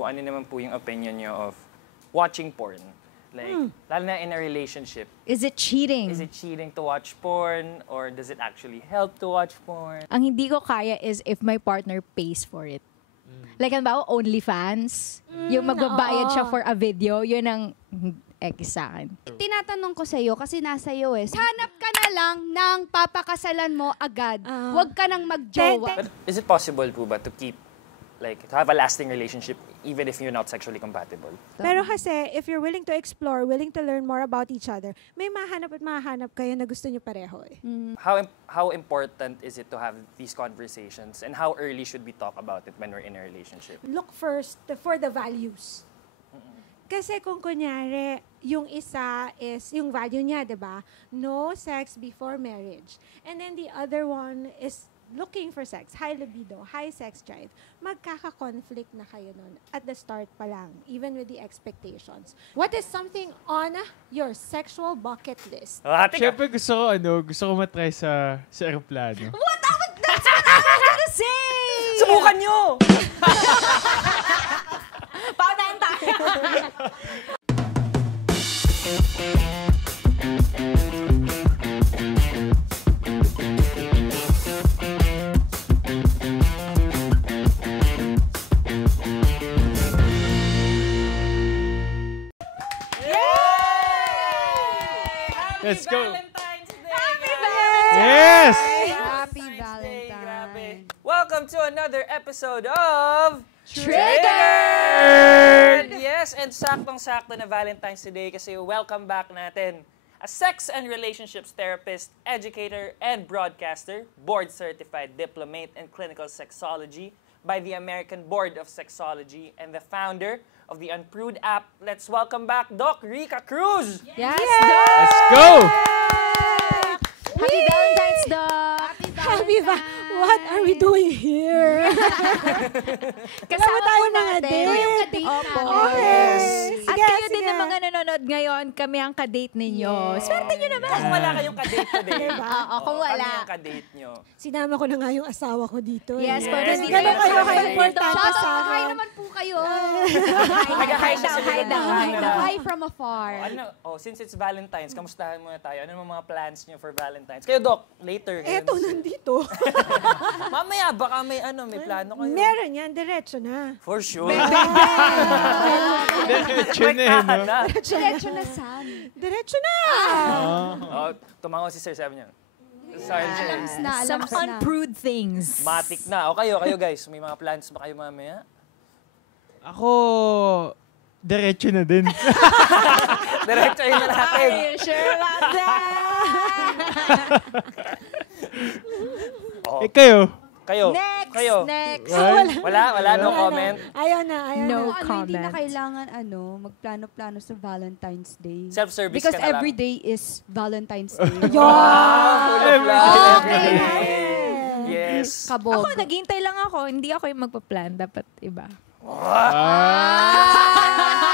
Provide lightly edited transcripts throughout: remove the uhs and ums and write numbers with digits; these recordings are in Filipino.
kung ano naman po yung opinion nyo of watching porn. Like, lalo na in a relationship. Is it cheating? Is it cheating to watch porn or does it actually help to watch porn? Ang hindi ko kaya is if my partner pays for it. Like, ano ba, OnlyFans? Yung magbabayad siya for a video, yun ang X sa akin. Tinatanong ko sa'yo, kasi nasa iyo hanap ka na lang ng papakasalan mo agad. Huwag ka nang magjowa. But is it possible po ba to keep, like, to have a lasting relationship even if you're not sexually compatible? Pero kasi, if you're willing to explore, willing to learn more about each other, may mahanap at mahanap kayo na gusto nyo pareho eh. How important is it to have these conversations and how early should we talk about it when we're in a relationship? Look first for the values. Kasi kung kunyari, yung isa is, yung value niya, di ba? No sex before marriage. And then the other one is looking for sex, high libido, high sex drive, magkaka-conflict na kayo nun at the start pa lang, even with the expectations. What is something on your sexual bucket list? Siyempre gusto ko matry sa aeroplano. That's what I was gonna say! Subukan nyo! Paunahan tayo! Let's go. Valentine's Day! Happy Valentine's Yes! Happy Day, Valentine. grabe. Welcome to another episode of Triggered! Yes, and saktong-sakto na Valentine's Day kasi welcome back natin a sex and relationships therapist, educator, and broadcaster, board-certified diplomate in clinical sexology by the American Board of Sexology, and the founder of the Unprude app. Let's welcome back Doc Rica Cruz! Yes, Let's go! Happy Valentine's, Doc! What are we doing here? Kasama tayo po mga natin. date. Ito yung kadate Opo. natin. Okay. At Sige, kayo din sige. ng mga nanonood ngayon, kami ang kadate ninyo. Swerte nyo naman. Kung wala kayong kadate today. Oo, kung wala. Kami ang kadate nyo. Sinama ko na nga yung asawa ko dito. Yes, Yes. pero hindi Ganun kayo kasama kayo kayo. importante Shout sa out, hi akin. naman po kayo. Hi daw, hi daw, hi daw. Hi from afar. Since it's Valentine's, kamustahan muna tayo. Ano mga plans nyo for Valentine's? Kayo, Doc, later. Eto, nandito. Mamaya, baka may plano kayo. Meron yan, diretso na. For sure. Diretso na eh, no? Diretso na Sam. Diretso na! Oh, tumango si Sir, sabi niya. Sorry, Alams na, Some alams na. unprude things. matik na. O kayo guys, may mga plans ba kayo mamaya? Ako, diretso na din. Diretso yun na natin. Are you sure about that? Oh, Kayo? kayo. Next, Kayo. next. Wala, no comment. Ayaw na. No. Hindi na comment. kailangan magplano-plano sa Valentine's Day. Self-service Because ka na lang. every day is Valentine's Day. Full of love. Okay. Yes. Kabog. Ako, naghihintay lang ako. Hindi ako yung magpa-plan. Dapat iba.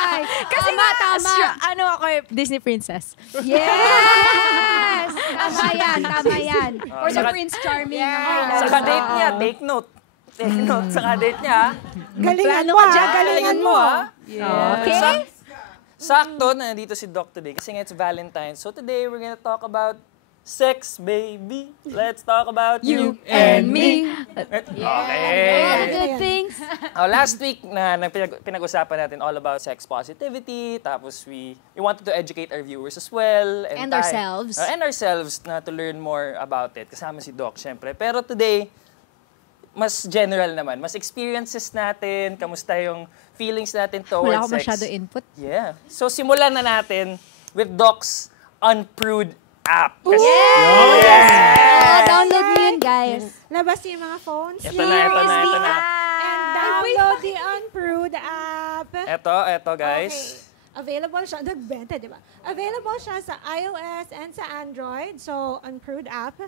Ay, Kasi tama, tama. ako Disney princess. Yes! Tama yan. For the saka- Prince Charming. Sa kadate niya, take note. Take note sa kadate niya. Galingan Plano mo, ka ha? dyan. Galingan mo. Okay? Sakto, nandito si Doc today kasi nga it's Valentine's. So today, we're gonna talk about sex, baby. Let's talk about you. and me. All the Okay. good things. Last week, pinag-usapan natin all about sex positivity. Tapos we wanted to educate our viewers as well. And ourselves. And ourselves na to learn more about it. Kasama si Doc, syempre. Pero today, mas general naman. Mas experiences natin. Kamusta yung feelings natin towards Wala ako sex. masyado input. Yeah. So, simulan na natin with Doc's Unprude app. Kasi, Download mo yun, guys. Labas yung mga phones. ito na. And download the Unprude app. Ito, guys. Okay. Available siya, nagbenta, di ba? Available siya sa iOS and sa Android. So, Unprude app.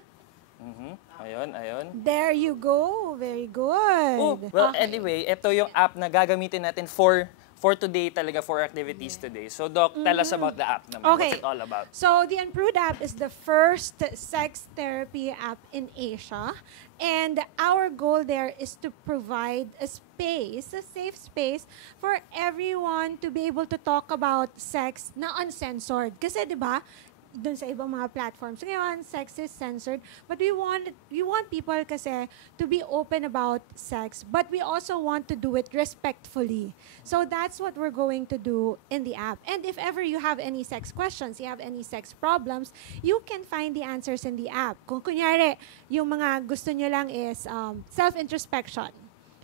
Ayun. There you go. Very good. Well, anyway, ito yung app na gagamitin natin for for today talaga, for activities today. So, Doc, tell us about the app naman. Okay. What's it all about? So the Unprude app is the first sex therapy app in Asia. And our goal there is to provide a space, a safe space, for everyone to be able to talk about sex na uncensored. Kasi, di ba, dun sa ibang mga platforms ngayon, sex is censored. But we want people kasi to be open about sex, but we also want to do it respectfully. So that's what we're going to do in the app. And if ever you have any sex questions, you have any sex problems, you can find the answers in the app. Kung kunyari, yung mga gusto nyo lang is self-introspection.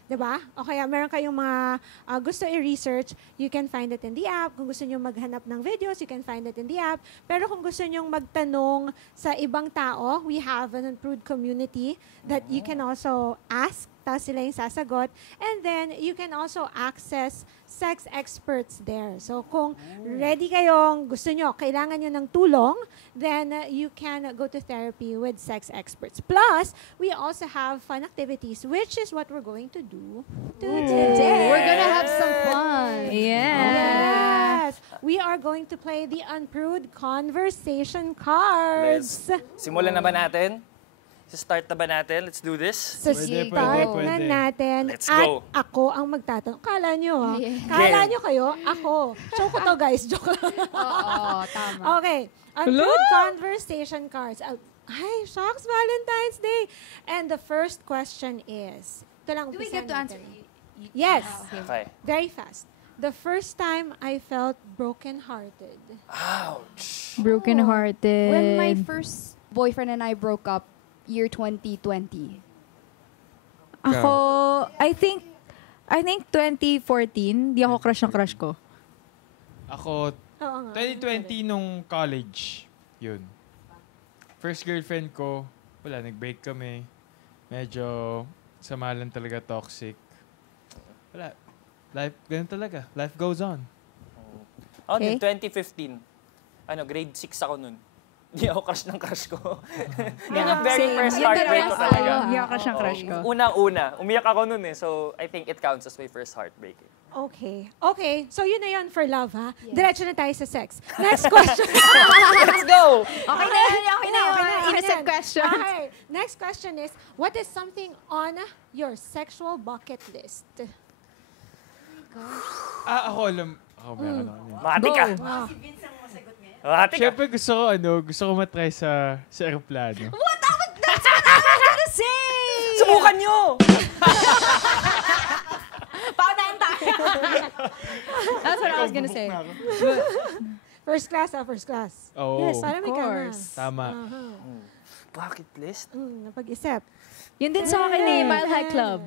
Diba? O kaya meron kayong mga gusto i-research, you can find it in the app. Kung gusto nyo maghanap ng videos, you can find it in the app. Pero kung gusto nyo magtanong sa ibang tao, we have an Unprude community that you can also ask, tapos sila yung sasagot. And then, you can also access sex experts there. So, kung ready kayong, gusto nyo, kailangan nyo ng tulong, then you can go to therapy with sex experts. Plus, we also have fun activities, which is what we're going to do today. We're gonna have some fun. Yes. We are going to play the Unprude conversation cards. Simulan na ba natin? Start na ba natin? Let's do this. So, Pwede, start pwede. na natin. Let's at go. ako ang magtatanong. Kala nyo, ha? Yeah. Kala nyo kayo, ako. Joke ko to, guys. Joke lang. Oo, tama. Okay. Unprude conversation cards. Hi, shocks, Valentine's Day. And the first question is, ito lang, Do we umpisahan get to answer? natin. Yes. Okay. Very fast. The first time I felt brokenhearted. Ouch. Broken-hearted. When my first boyfriend and I broke up, year 2020. Ako, I think 2014, di ako crush ng crush ko. Ako, Oo nga. 2020 nung college, yun. First girlfriend ko, wala, nag-break kami. Medyo sama lang talaga, toxic. Wala. Life, ganun talaga. Life goes on. Oh, Okay. 2015. Grade 6 ako nun. Hindi ako crush ng crush ko. Yun Yeah, yung very same. first Yun heartbreak ko talaga. talaga. Hindi ako crush ng crush ko. Unang-una. Umiyak ako nun eh. So, I think it counts as my first heartbreak. Okay. Okay. So, yun na yun for love, ha? Diretso na tayo sa sex. Next question. Let's go! Okay na yun, okay na yun. Innocent question. Okay. Next question is, what is something on your sexual bucket list? Ako alam. Ako meron ako. yun. Mati ka. Wow. Mati ka. Siyempre gusto ko matry sa aeroplano. Subukan nyo! Paunahan tayo. That's what I was gonna say. First class, first class. Oo. Yes, para may Of ka na. course. Tama. Bucket list? Napag-isip. Yun din sa akin eh, Mile High Club.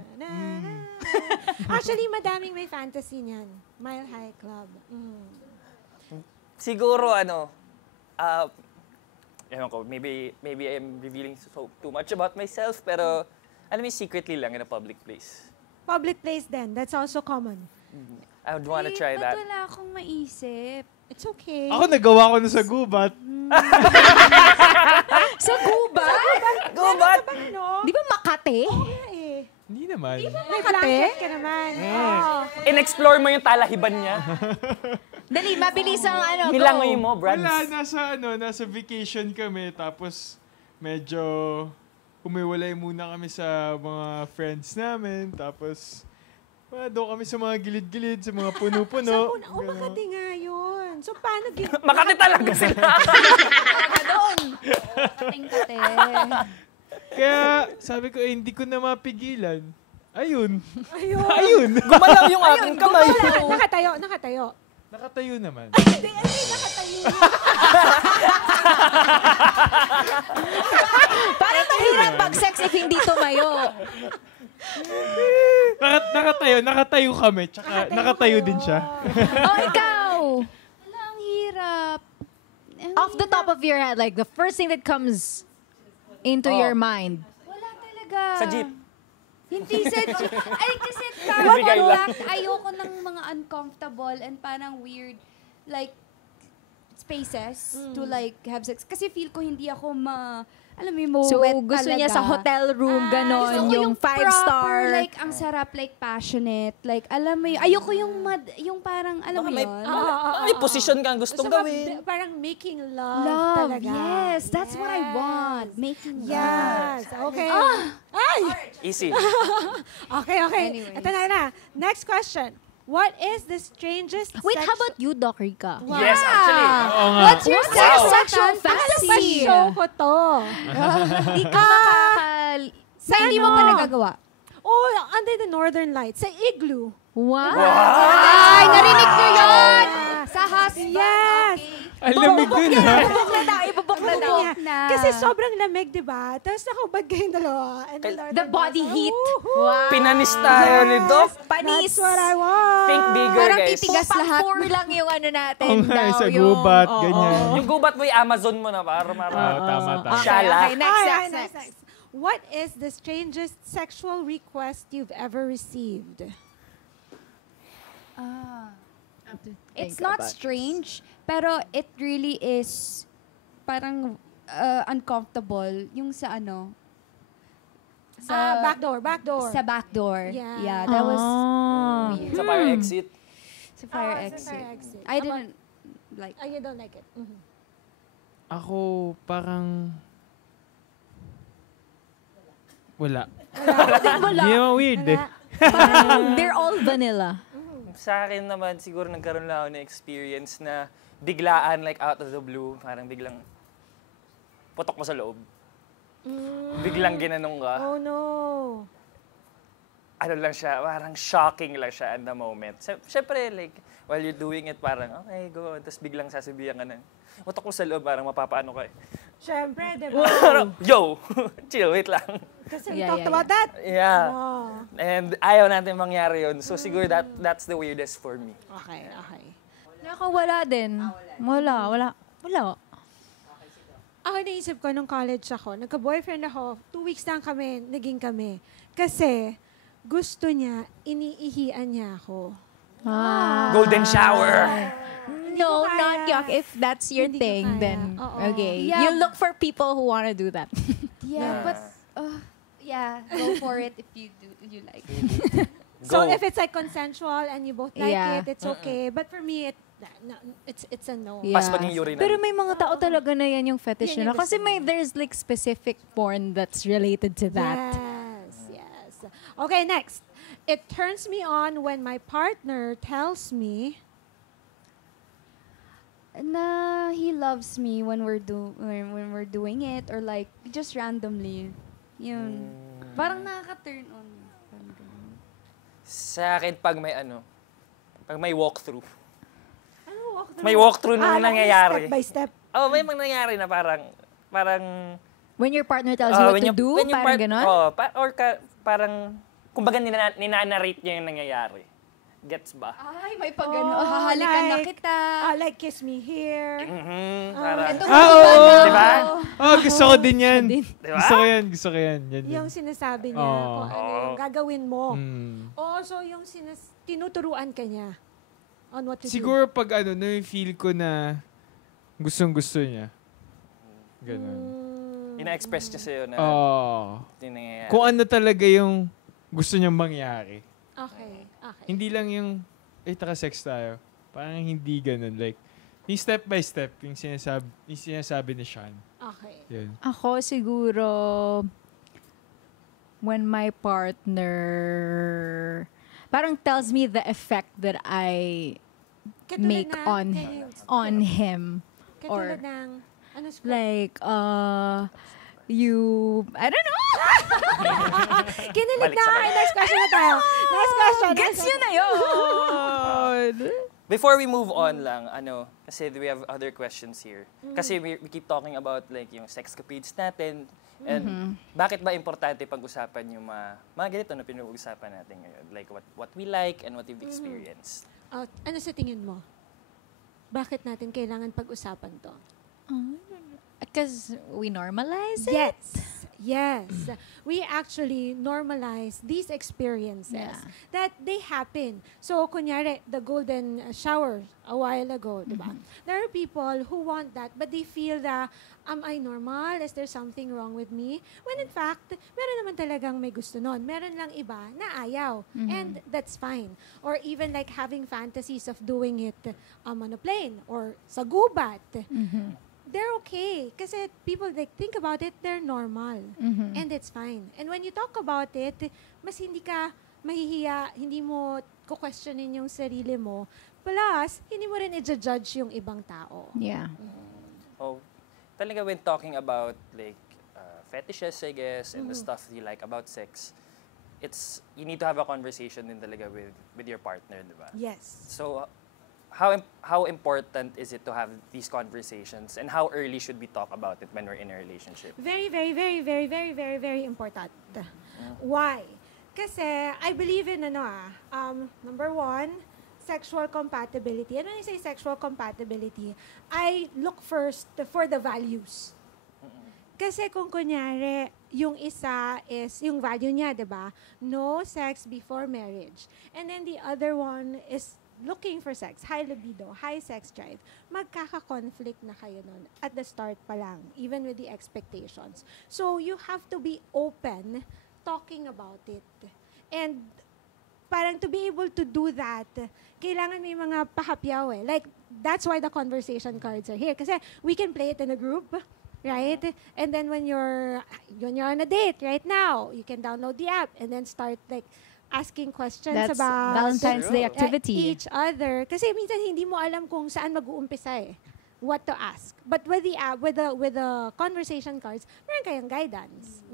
Actually, madaming may fantasy niyan. Mile High Club. Siguro, ewan ko, maybe I'm revealing too much about myself, pero alam mo, secretly lang in a public place. Public place then. That's also common. I would wanna try that. Wala akong maisip. It's okay. Ako nagawa ko na sa gubat. Sa Cuba? Gubat! No? Di ba Makati? Eh. Hindi naman. May blanket ka naman. Oh. In-explore mo yung talahiban niya. Dali, mabilis ang Nilangoy go. mo, Brad. Wala, nasa vacation kami. Tapos, medyo umiwalay muna kami sa mga friends namin. Tapos, doon kami sa mga gilid-gilid, sa mga puno-puno. Makati nga yun. So, paano Makati talaga sila. Kating-kate. Kaya, sabi ko, hindi ko na mapigilan. Ayun. Ayun. Ayun. Gumalaw yung aking kamay. Nakatayo. Nakatayo naman. Parang mahirap mag-sex if hindi tumayo. Nakatayo kami. Tsaka nakatayo din siya. Oh, ikaw! Wala, ang hirap. Off the top of your head, like the first thing that comes into your mind. Wala talaga. Sa jeep. Hindi sa jeep. Ay, kasi Bigay lang. ayoko ng mga uncomfortable and parang weird, like, spaces to like have sex. Kasi feel ko hindi ako alam mo yung So, wet gusto talaga. niya sa hotel room, ganon, Gusto ko yung 5-star. proper, like, ang sarap, like, passionate. Like, alam mo yun, ayoko yung parang, alam mo Baka may, yun? may posisyon kang gustong Gusto mo, gawin. parang making love, Love, talaga. yes. That's what I want. Making love. Yes. Okay. Easy. Okay. Anyway. Ito na. Next question. What is the strangest Wait, how sexual- about you, Doc Rica? Yes, actually. Oo nga. What's your Wow. sexual Ano ba fantasy? show ko to? Hindi ka makakal... Sa hindi mo pa Ano? nagagawa? Oh, under the Northern Lights. Sa Igloo. Wow! Ay, narinig nyo yun! Sa husband. Yes. Ang lamig dun, ha? Ibubok na daw, ibubok na daw. Yeah. na. Kasi sobrang lamig, di ba? Tapos nakubad kayong dalawa. And The body heat. Woohoo! Wow! Pinanis tayo ni Doc. Panis! That's what I want. Think bigger, Parang guys. titigas lahat. 4 lang yung ano natin Oo nga, daw. sa yung- gubat, Oo. ganyan. Yung gubat mo, i-Amazon mo na para Tama. Okay, Shala. okay, next, Ay, next. What is the strangest sexual request you've ever received? It's not strange, pero it really is parang uncomfortable yung sa ano. Backdoor. Sa backdoor. Yeah. Yeah, that was Ah. weird. Sa fire exit. Sa fire Sa exit. fire exit. I didn't like. Oh, you don't like it? Mhm. Ako, parang... Wala. Hindi naman weird, eh. They're all vanilla. Sa akin naman, siguro nagkaroon lang ako ng experience na biglaan, like out of the blue, parang biglang putok mo sa loob. Biglang ginanong ka. Oh, no. Ano lang siya, parang shocking lang siya at the moment. Siyempre, like, while you're doing it, parang, okay, go. Tapos biglang sasabihan ka ng, putok mo sa loob, parang mapapaano ka eh. Siyempre, di ba? Parang, yo! Chill, wait lang. Kasi we Yeah, talked yeah, about that. Yeah. Oh. And ayaw natin mangyari yun. So siguro that's the weirdest for me. Okay. Ako wala din. Wala. Ako naisip ko, nung college ako, nagka-boyfriend ako, 2 weeks lang naging kami. Kasi, gusto niya, iniihian niya ako. Golden shower! No, ko kaya. not yuck. If that's your Hindi ko thing, kaya. then Oo. okay. Yeah. You look for people who want to do that. Yeah, Yeah. but go for it if you like. So, Go. if it's like consensual and you both like Yeah. it, it's okay. But for me, it's a no. Yeah. Pas maging urinal. Pero may mga tao talaga na yan yung fetish Yan yung nila. Kasi gusto there's like specific porn that's related to that. Yes. Okay, next. It turns me on when my partner tells me, Na he loves me when we're doing it or like just randomly. Yun. Parang nakaka-turn on. Parang ganun. Sa akin, pag may walkthrough. ano, walkthrough? May walkthrough na like nangyayari. Step by step. Oh, may mga nangyayari na parang When your partner tells you what to do, when yung parang ganon? parang, kumbaga ninanarrate niya yung nangyayari. Gets ba? Ay, may pag ano, Oh, hahalikan na like, kita. Like kiss me here. Parang, Ito oo. di ba? Oh, gusto ko din yan. Di ba? Gusto ko yan. Yan, Yung sinasabi niya Oo. kung ano yung gagawin mo. Mm. Oh, so yung tinuturuan ka niya on what to do. Siguro pag feel ko na gustong-gusto niya. Ganun. Ina-express niya sa'yo na yung nangyayari. Kung ano talaga yung gusto niyang mangyari. Okay. Hindi lang yung, taka sex tayo. Parang hindi ganun. Like, yung step by step, yung sinasabi ni Sean. Okay. Yun. Ako siguro, when my partner parang tells me the effect that I Katulad make on him. Katulad or ng, ano script? Like, you, I don't know. Kinilig Balik na sa ako. kanya. Next question na tayo. Next question. Gets yun na yun. Before we move on lang, kasi we have other questions here. Kasi we keep talking about like yung sexcapades natin. And bakit ba importante pag-usapan yung mga ganito na pinag-uusapan natin ngayon? Like what we like and what we've experienced. Ano sa tingin mo? Bakit natin kailangan pag-usapan to? Because we normalize it. Yes. Yes. We actually normalize these experiences Yeah. that they happen. So, kunyari, the golden shower a while ago, di ba? There are people who want that, but they feel that, am I normal? Is there something wrong with me? When in fact, meron naman talagang may gusto nun. Meron lang iba na ayaw. And that's fine. Or even like having fantasies of doing it on a plane or sa gubat. They're okay. Kasi people, like, think about it, they're normal. And it's fine. And when you talk about it, mas hindi ka mahihiya, hindi mo questionin yung sarili mo. Plus, hindi mo rin i-judge yung ibang tao. Yeah. Oh, talaga when talking about like fetishes, I guess, and the stuff you like about sex, you need to have a conversation din talaga with your partner, di ba? Yes. So, how important is it to have these conversations, and how early should we talk about it when we're in a relationship? Very, very, very, very, very, very, very important. Why? Kasi I believe in number one, sexual compatibility. And when I say sexual compatibility, I look first for the values. Kasi kung kunyari, yung isa is, yung value niya, di ba? No sex before marriage. And then the other one is looking for sex, high libido, high sex drive. Magkaka-conflict na kayo nun at the start pa lang, even with the expectations. So you have to be open talking about it. And parang to be able to do that, kailangan may mga pahapyaw eh. Like, that's why the conversation cards are here. Kasi we can play it in a group, right? And then when you're on a date right now, you can download the app and then start like asking questions That's about Valentine's Day activity. each other. Kasi minsan hindi mo alam kung saan mag-uumpisa eh. What to ask. But with the app, with the conversation cards, meron kayong guidance.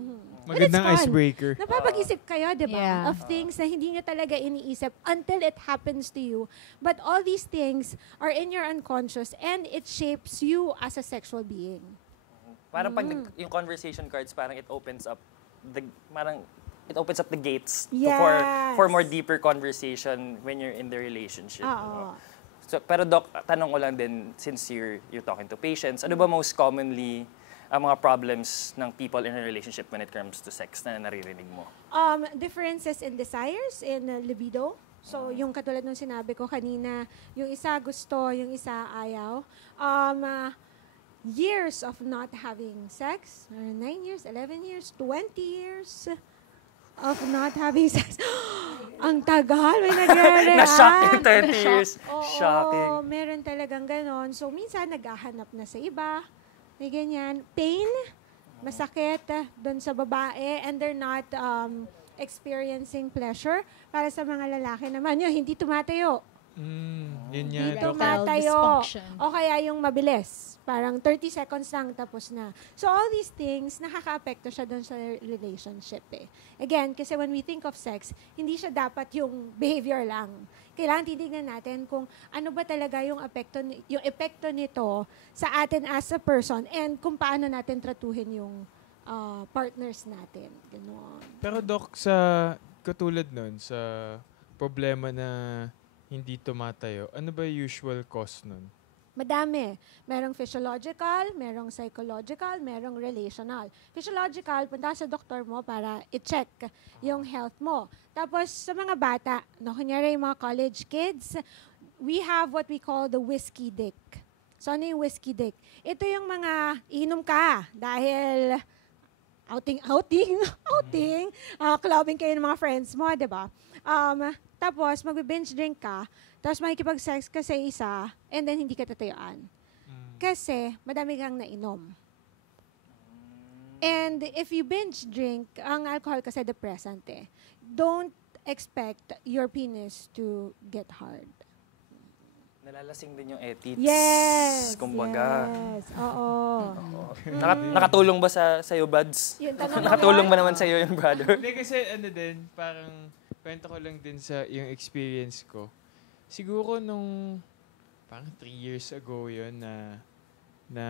Magandang And it's fun. icebreaker. Napapag-isip kayo, di ba? Yeah. Of things na hindi nyo talaga iniisip until it happens to you. But all these things are in your unconscious and it shapes you as a sexual being. Parang pag yung conversation cards, parang it opens up the gates for more deeper conversation when you're in the relationship. Oo. So, pero Doc, tanong ko lang din, since you're talking to patients, ano ba most commonly ang mga problems ng people in a relationship when it comes to sex na naririnig mo? Differences in desires, in libido. So, yung katulad nung sinabi ko kanina, yung isa gusto, yung isa ayaw. Years of not having sex, 9 years, 11 years, 20 years of not having sex. Ang tagal, may nagre-react. Na-shock yung 30 years. Oo, Shocking. meron talagang ganon. So, minsan naghahanap na sa iba. May ganyan. Pain, masakit doon sa babae, and they're not experiencing pleasure. Para sa mga lalaki naman, yun, hindi tumatayo. Yun Hindi yan. tumatayo. dysfunction. O kaya yung mabilis. Parang 30 seconds lang, tapos na. So, all these things, nakaka-apekto siya doon sa relationship eh. Again, kasi when we think of sex, hindi siya dapat yung behavior lang. Kailangan titignan natin kung ano ba talaga yung epekto nito sa atin as a person and kung paano natin tratuhin yung partners natin. Ganon. Pero Doc, sa katulad nun, sa problema na hindi tumatayo, ano ba usual cause nun? Madami. Merong physiological, merong psychological, merong relational. Physiological, punta sa doktor mo para i-check yung health mo. Tapos sa mga bata, kunyari yung mga college kids, we have what we call the whiskey dick. So ano yung whiskey dick? Ito yung mga inom ka dahil outing, clubbing kayo ng mga friends mo, di ba? Tapos magbe-binge drink ka, tapos makikipag-sex ka sa isa, and then hindi ka tatayuan. Kasi madami kang nainom. And if you binge drink, ang alcohol kasi depressant eh. Don't expect your penis to get hard. Nalalasing din yung ethics. Yes! Kumbaga. Yes. Oo. Nakatulong ba sa'yo, buds? Yung tanong mo Nakatulong yun? ba naman sa'yo yung brother? Hindi kasi parang kwento ko lang din sa yung experience ko. Siguro nung parang 3 years ago yun na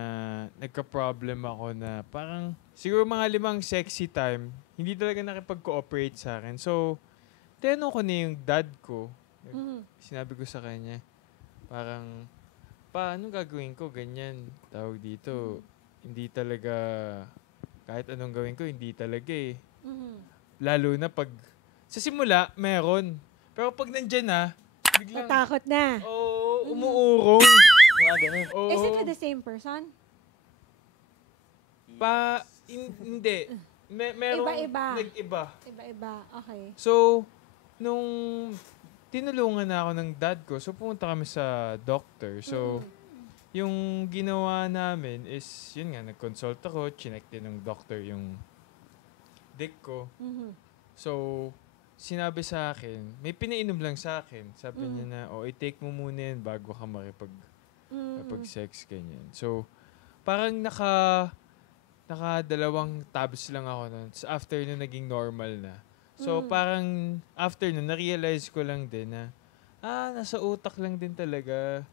nagka-problem ako na parang siguro mga 5 sexy time, hindi talaga nakipag-cooperate sa akin. So, tinanong ko na yung dad ko. Sinabi ko sa kanya, parang, paano gagawin ko? Ganyan. Tawag dito, hindi talaga kahit anong gawin ko, hindi talaga eh. Mhm. Lalo na pag, sa simula, meron. Pero pag nandyan na, biglang, Natakot na. umuurong. Mga ganun. Oo. Is it with the same person? Hindi. Merong Iba-iba. nag-iba. Iba-iba. Okay. So, nung tinulungan na ako ng dad ko, so pumunta kami sa doctor. So, yung ginawa namin is, yun nga, nag-consult ako, chinek din ng doctor yung dick ko. Mhm. So, sinabi sa akin, may pinainom lang sa akin. Sabi niya na, i-take mo muna yan bago ka makipag-sex, ganyan. So, parang naka-2 tabs lang ako nun. So, after nun, naging normal na. So, parang after nun, na-realize ko lang din na, nasa utak lang din talaga.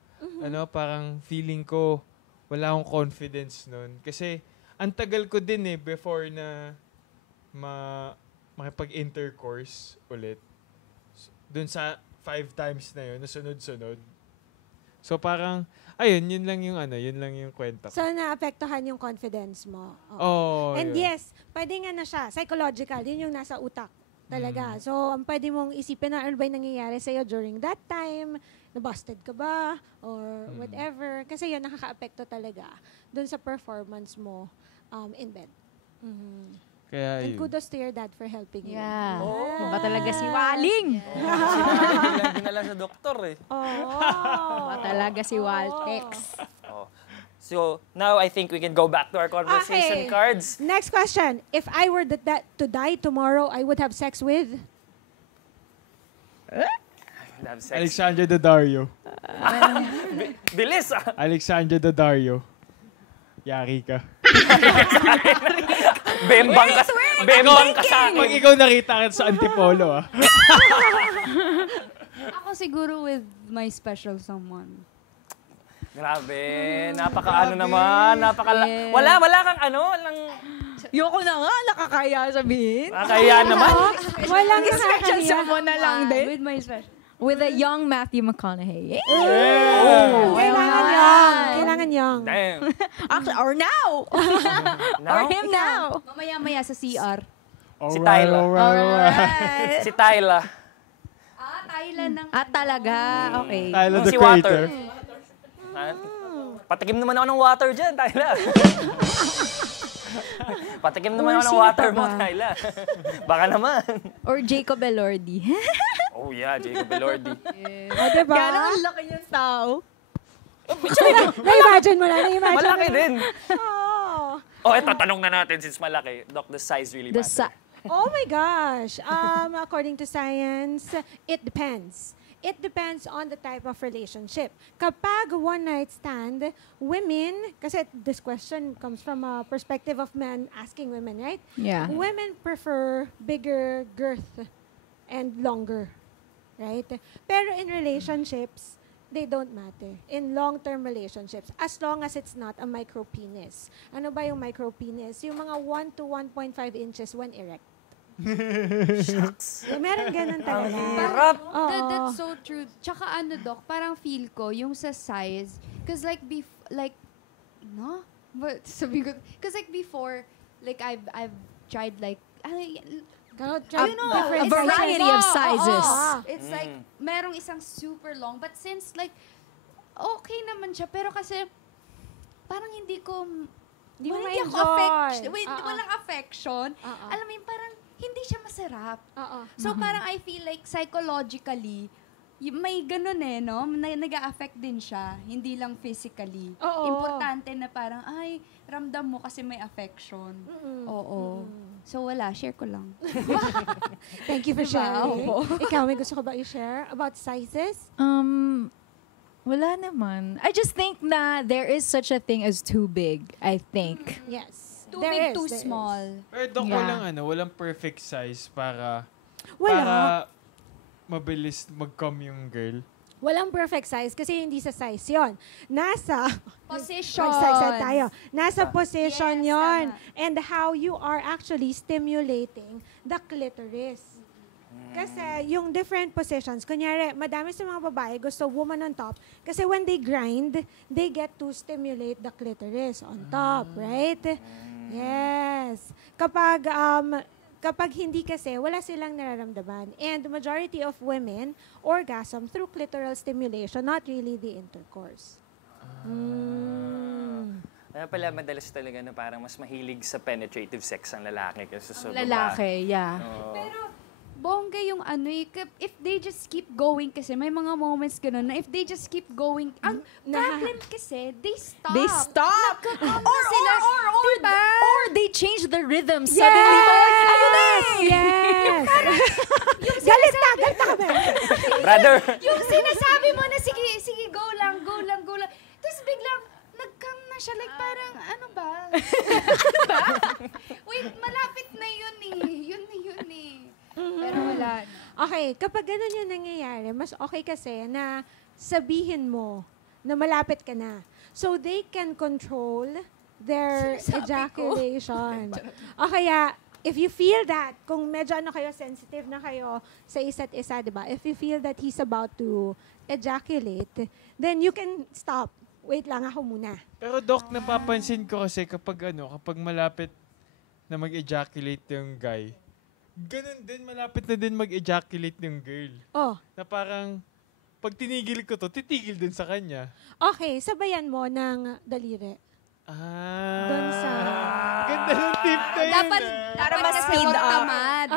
Parang feeling ko, wala akong confidence nun. Kasi, ang tagal ko din before na makipag-intercourse ulit. Dun sa 5 times na yun, na sunod-sunod. So, parang, yun lang yung kwenta ko. So, naapektuhan yung confidence mo. Oo. Oh, And yun. yes, pwede nga na siya. Psychological. Yun yung nasa utak. Talaga. So, ang pwede mong isipin na ano ba yung nangyayari sa'yo during that time. Na-busted ka ba? Or whatever. Kasi yun, nakaka-apekto talaga dun sa performance mo in bed. Mhm. Kaya And yun. kudos to your dad for helping you. Yeah. Oh. Iba talaga si Waling. Lang dinala sa doktor eh. Oh. Iba talaga si Waltex. Oh. So, now I think we can go back to our conversation Okay. cards. Next question. If I were to die tomorrow, I would have sex with? Have sex. Alexandra Daddario. Bilis ah! Alexandra Daddario. Yari ka. Bembang ka, bembang ka sa Pag akin. ikaw nakita ka sa Antipolo, Ako siguro with my special someone. Grabe, napaka naman, Yes. wala kang walang Yoko na nga, nakakaya sabihin. nakakaya naman. Walang Special nakakaya. someone na lang din. With my special. With a young Matthew McConaughey. Kailangan yung. Kailangan yung. Damn. Actually, or now. Or him now. Mamaya-maya sa CR. Si Tyla. Alright. Si Tyla. Thailand ng... Talaga. Okay. Tyler the Si Water. Creator. Patikim naman ako ng water dyan, Tyla. Patikim naman ako ng sino water pa mo, ba? Tyla. Baka naman. Or Jacob Elordi. Oh yeah, Jacob Elordi. O, diba? Gano'ng ang laki yung tao. Na-imagine mo na. Na-imagine Malaki mo na. din. Oh. Eto, tanong na natin since malaki. Doc, the size really The matter. Oh my gosh. According to science, it depends. It depends on the type of relationship. Kapag one-night stand, women, kasi this question comes from a perspective of men asking women, right? Yeah. Women prefer bigger girth and longer, right? Pero in relationships, they don't matter. In long-term relationships, as long as it's not a micropenis. Ano ba yung micropenis? Yung mga 1 to 1.5 inches when erect. Meron ganun talaga. Hirap. Oo. That's so true. Tsaka Doc, parang feel ko, yung sa size, because like, no? But sabi ko, because like before, like I've tried like, A variety of sizes. It's like, merong isang super long, but since like, okay naman siya, pero kasi, parang hindi ko ma-enjoy. walang affection. Alam mo yun, parang hindi siya masarap. So parang I feel like psychologically, may ganun no? Nag-a-affect din siya, hindi lang physically. Oo. Importante na parang, ay, ramdam mo kasi may affection. Oo. So wala, share ko lang. Thank you for Diba? sharing. Opo. Ikaw, may gusto ka ba i-share about sizes? Wala naman. I just think na there is such a thing as too big, I think. Yes. Too There big, is, too there is. small. Pero Doc, Yeah. walang perfect size para Wala. mabilis mag-come yung girl. Walang perfect size kasi hindi sa size yon. Nasa Position. Mag-size tayo. Nasa position Yes, yon. tama. And how you are actually stimulating the clitoris. Kasi yung different positions, kunyari, madami sa mga babae gusto woman on top. Kasi when they grind, they get to stimulate the clitoris on top, right? Yes. Kapag hindi kasi, wala silang nararamdaman. And the majority of women orgasm through clitoral stimulation, not really the intercourse. Kaya pala madalas talaga na parang mas mahilig sa penetrative sex ang lalaki kaysa sa babae. Lalaki, yeah. Oo. Pero, bongga yung ano eh. If they just keep going kasi, may mga moments ganun na if they just keep going, ang problem kasi, they stop. They stop! Or sila, diba? Or they change the rhythm suddenly. Yes! Galit na kami. Brother! Yung sinasabi mo na, sige, go lang. Tapos biglang, nag-come na siya, like parang, ano ba? Diba? Wait, malapit na yun eh. Yun eh. Pero wala. Okay, kapag ganun yung nangyayari, mas okay kasi na sabihin mo na malapit ka na. So they can control their ejaculation. O kaya, if you feel that, kung medyo sensitive na kayo sa isa't isa, diba? If you feel that he's about to ejaculate, then you can stop. Wait lang ako muna. Pero Doc, napapansin ko kasi kapag malapit na mag-ejaculate yung guy, ganun din, malapit na din mag-ejaculate yung girl. Oh. Na parang, pag tinigil ko to, titigil din sa kanya. Okay, sabayan mo ng daliri. Doon sa... Ganda ng tip na yun. Dapat Para mas kasi speed huwag up. tamad.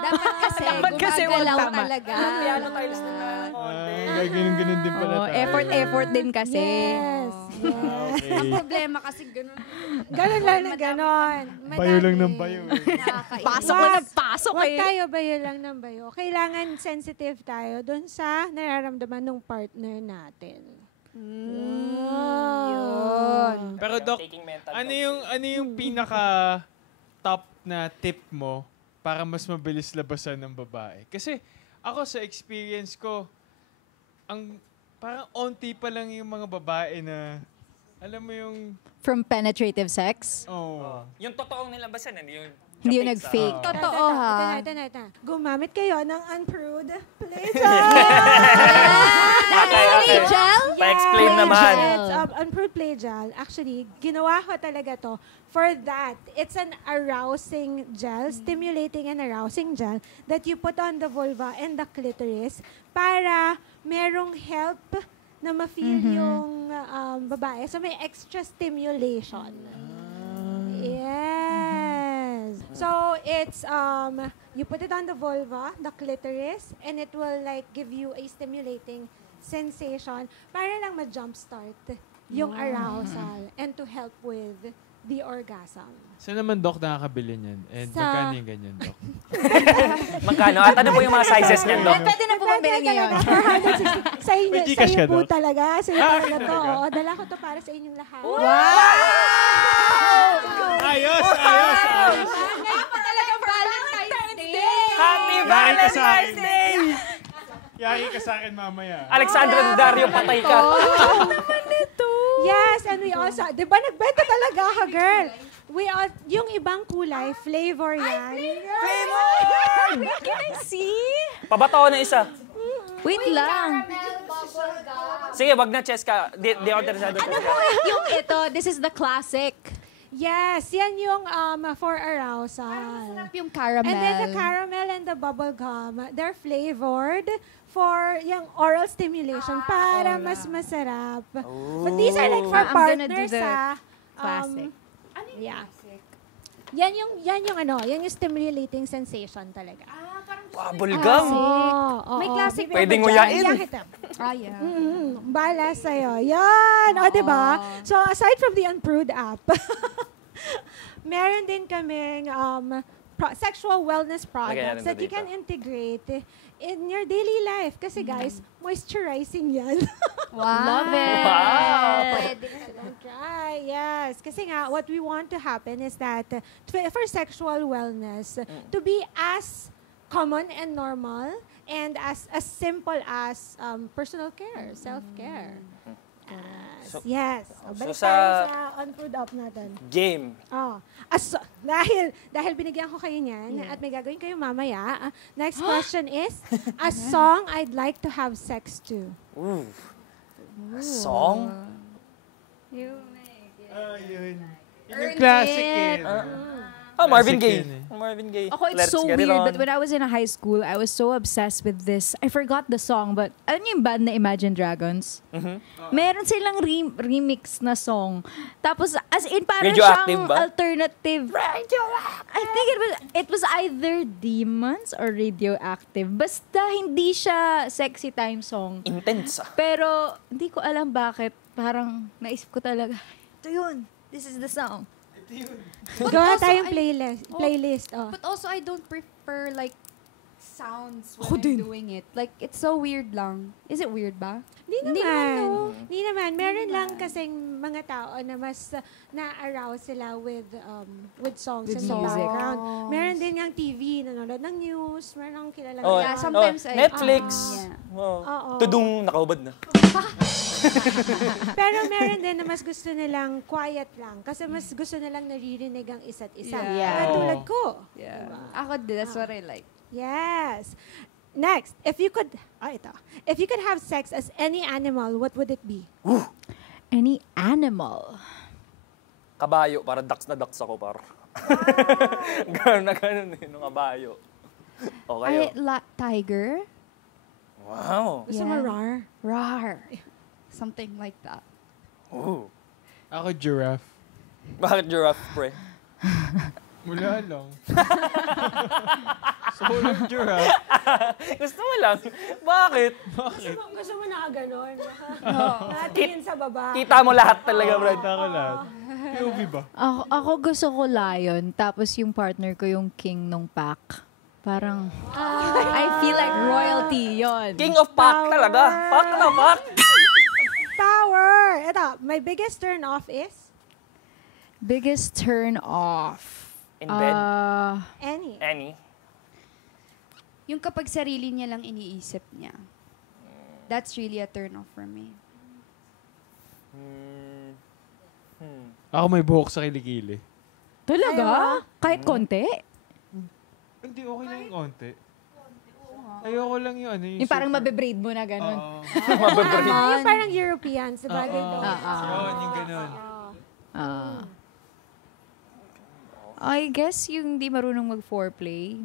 Dapat kasi huwag gumagalaw tamad. talaga. Piano tiles na konti. Ganun din pala tayo. Effort din kasi. Yes. Okay. Ang problema kasi ganun. Ganun lang na ganun. Bayo lang ng bayo. Pasok ko na pasok Huwag eh. tayo bayo lang ng bayo. Kailangan sensitive tayo dun sa nararamdaman ng partner natin. Yun. Pero Doc, Taking mental ano yung pinaka top na tip mo para mas mabilis labasan ng babae? Kasi ako sa experience ko, parang onti pa lang yung mga babae na, alam mo yung, From penetrative sex? Yung totoong nilabasan, Hindi yung nag-fake. Totoo ha. Ito na. Gumamit kayo ng unproved play Okay. Gel? Pa-explain naman. It's unproved play gel. Actually, ginawa ko talaga to for that. It's an arousing gel, stimulating and arousing gel that you put on the vulva and the clitoris para merong help na ma-feel yung babae. So may extra stimulation. Yes. So it's you put it on the vulva, the clitoris, and it will like give you a stimulating sensation para lang ma-jumpstart yung arousal and to help with the orgasm. saan naman Doc nakakabili niyan? And magkano yung ganyan, Doc? Magkano? At ano po yung mga sizes niyan, Doc? Pwede na po mabili ngayon. 460. Sa inyo, May Gcash ka, po Doc? talaga. Sa inyo talaga to. Oo, dala ko to para sa inyong lahat. Ayos! Ngayon pa talaga Valentine's Day. Happy Yari ka sa akin. Valentine's Day! Yari ka sa akin mamaya. Alexandra Dario, patay ka. Yes, and we also, di ba nagbenta talaga ako, girl? Yung ibang kulay, flavor yan. Can I see? Pabato na isa. Wait lang. Sige, wag na, Cheska. Di order sa doon. Yung ito, this is the classic. Yes, yan yung for arousal. Sarap yung caramel. And then the caramel and the bubble gum, they're flavored for yung oral stimulation para mas masarap. But these are like for I'm gonna do partners the sa classic. Ano yung yeah. classic? Yan yung stimulating sensation talaga. Parang Bubble gum. May classic Bibigyan Pwede ko nguyain. dyan. Iyak kita. yeah. Bala sa'yo. Yan! O, diba? So, aside from the Unprude app, meron din kaming sexual wellness products that you can integrate in your daily life. Kasi guys, moisturizing yan. Wow. Love it. Wow. Pwede na. Don't try, yes. Kasi nga, what we want to happen is that for sexual wellness, to be as common and normal and as simple as personal care, self-care. Yes. Balik so tayo sa on-food up natin. Game. Dahil binigyan ko kayo niyan at may gagawin kayo mamaya, next question is, a song I'd like to have sex to. A song? Yun. Yung classic eh. Marvin Classic Gaye. yun eh. Marvin Gaye. Ako, it's Let's so get it weird on. that when I was in a high school, I was so obsessed with this. I forgot the song, but alam niyo yung band na Imagine Dragons? Meron silang remix na song. Tapos, as in, parang Radioactive siyang ba? alternative. I think it was either Demons or Radioactive. Basta hindi siya sexy time song. Intense. Pero, hindi ko alam bakit. Parang, naisip ko talaga, ito yun. This is the song. Gawa also, tayong I- playlist. Oh. But also, I don't prefer like sounds when Ako I'm din. doing it. Like, it's so weird lang. Is it weird ba? Hindi Hindi naman. naman, no. Hindi naman. Meron lang kasing mga tao na mas na-arouse sila with songs With in the music. background. Meron din yung TV, nanonood ng news. Meron akong kilala. Oh, Yeah, sometimes Netflix. yeah. Oh. Oo. Tudong nakahubad na. Pero meron din na mas gusto nilang quiet lang. Kasi mas gusto nilang naririnig ang isa't isa. Yeah. Katulad ko. Yeah. Ako din, that's what I like. Yes. Next, if you could have sex as any animal, what would it be? Any animal. Kabayo, para ducks na ducks ako, par. Gano'n na gano'n eh, nung kabayo. Okay. Tiger? Wow. Gusto mo Yeah. rar? Rar. Something like that. Ooh. Ako giraffe. Bakit giraffe, pre? Mula lang. Solo giraffe. Gusto mo lang? Bakit? Gusto mo nakaganon? Nakatingin sa baba? Kita mo lahat talaga, bro. Kita ko lahat. POV ba? Ako gusto ko lion, tapos yung partner ko yung king nung pack. Parang, I feel like royalty yon. King of pack talaga. Pack na pack. Power! Ito, my biggest turn off is? Biggest turn off. In bed? Any. Any? Yung kapag sarili niya lang iniisip niya. That's really a turn off for me. Ako may buhok sa kilikili. Talaga? Kahit konti? Hindi, okay lang yung onte. Ayoko lang yung ano Yung parang mabe-braid mo na ganun. Yung parang Europeans, diba? They don't- Yun, yung ganun. I guess yung di marunong mag-foreplay.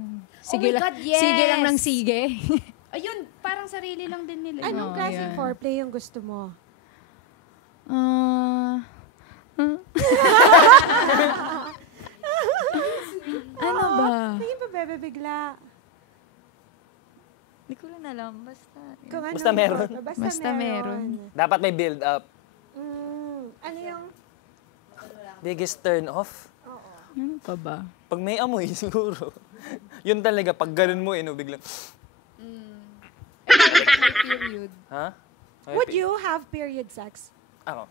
Sige my lang, God, yes! sige lang ng sige. Ayun, parang sarili lang din nila. Anong Oh, klaseng yeah. foreplay yung gusto mo? Ano ba? Tingin pa bebe bigla. Hindi ko rin alam. Basta. Kung ano Basta meron. Basta meron. Dapat may build up. Ano yung... Biggest turn off? Ano pa ba? Pag may amoy, siguro. Yun talaga, pag ganun mo, biglang, Period. ha? Would you have period sex? Ano?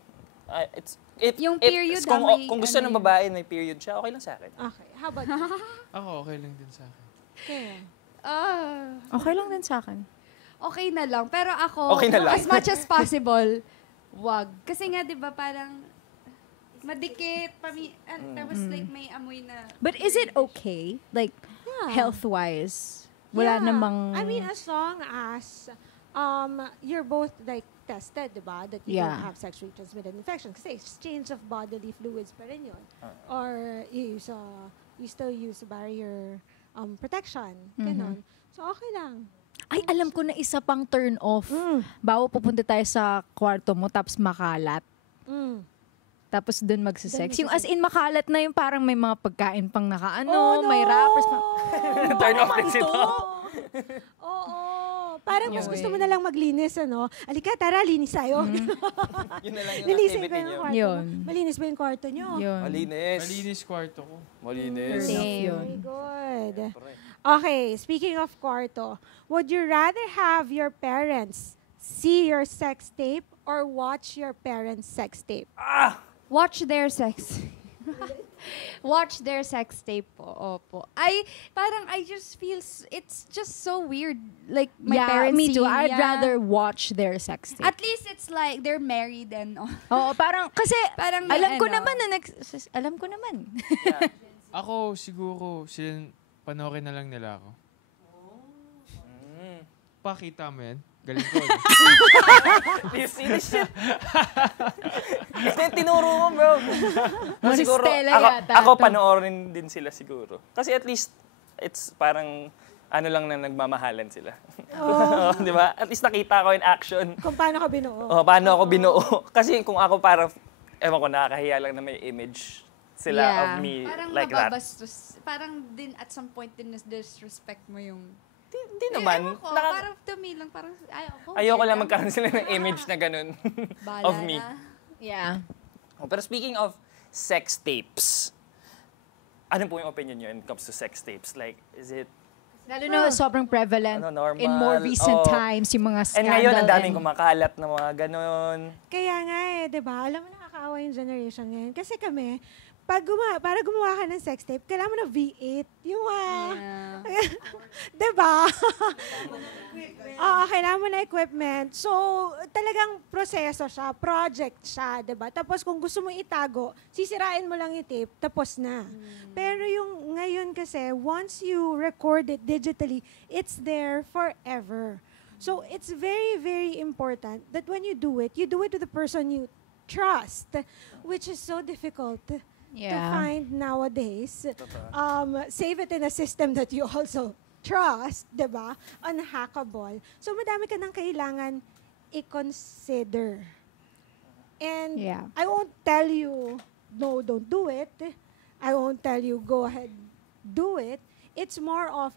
Yung period, kung gusto ng babae may period siya, okay lang sa akin. Okay. How about you? Ako, okay lang din sa akin. Okay. Okay lang din sa akin. Okay na lang. Pero ako, Okay na lang. as much as possible, wag. Kasi nga, di ba, parang madikit, tapos like may amoy na. But is it okay? Like, health-wise? Wala Yeah. namang... I mean, as long as you're both like tested, diba? That you Yeah. don't have sexually transmitted infection. Kasi exchange of bodily fluids pa rin yun. Or you still use barrier protection. Ganon. So, okay lang. Ay, alam ko na isa pang turn off. Bawa pupunta tayo sa kwarto mo, tapos makalat. Tapos doon magsisex. Yung as in makalat na yung parang may mga pagkain pang nakaano, may wrappers. Turn off din ito. Oo. Parang mas Yun. gusto mo na lang maglinis, ano? Alika, tara, linis tayo. Yun na lang yung Linisin activity ko yung niyo. kwarto Yun. mo. Malinis ba yung kwarto nyo? Yun. Malinis. Malinis kwarto ko. Malinis. Same. Very good. Okay, speaking of kwarto, would you rather have your parents see your sex tape or watch your parents' sex tape? Watch their sex. Watch their sex tape po. Opo. I just feel, it's just so weird. Like, my parents me too. seeing, I'd yeah. rather watch their sex tape. At least it's like, they're married and all. Oo, parang, kasi, Parang may alam ko ano. naman na alam ko naman. Ako, siguro, panoorin na lang nila ako. Pakita mo yan. Galing ko. Do you see this shit? Ito yung tinuro mo, bro. Siguro, Maristela yata ako to. panoorin din sila siguro. Kasi at least, it's parang ano lang na nagmamahalan sila. Di ba? At least nakita ko in action. Kung paano ka binuo. Paano ako binuo. Kasi kung ako parang, ewan ko, nakakahiya lang na may image sila of me Parang like that. mababastos. Parang din at some point din disrespect mo yung... Hindi naman. Ewan ko, parang to me lang, parang Ayoko lang magkaroon sila ng image na ganun of me. Yeah. Pero speaking of sex tapes, ano po yung opinion nyo when it comes to sex tapes? Like, is it... Lalo na sobrang prevalent normal? in more recent times, yung mga And scandal. ngayon, ang daming kumakalat na mga ganun. Kaya nga di ba? Alam mo, nakakaawa yung generation ngayon. Kasi kami, para gumawa ka ng sex tape, kailangan mo na V8. Yung, di ba? Oo, kailangan mo na equipment. So, talagang proseso siya, project siya, di ba? Tapos kung gusto mo itago, sisirain mo lang yung tape, tapos na. Pero yung ngayon kasi, once you record it digitally, it's there forever. So, it's very, very important that when you do it with the person you trust, which is so difficult to find nowadays. Save it in a system that you also trust, diba? Unhackable. So, madami ka nang kailangan i-consider. And I won't tell you, no, don't do it. I won't tell you, go ahead, do it. It's more of,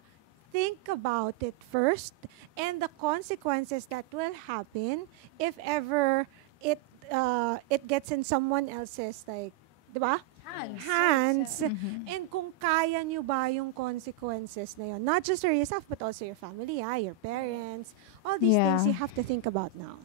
think about it first and the consequences that will happen if ever it gets in someone else's, like, diba? Hands. And kung kaya nyo ba yung consequences na yun, not just for yourself, but also your family, your parents, all these things you have to think about now.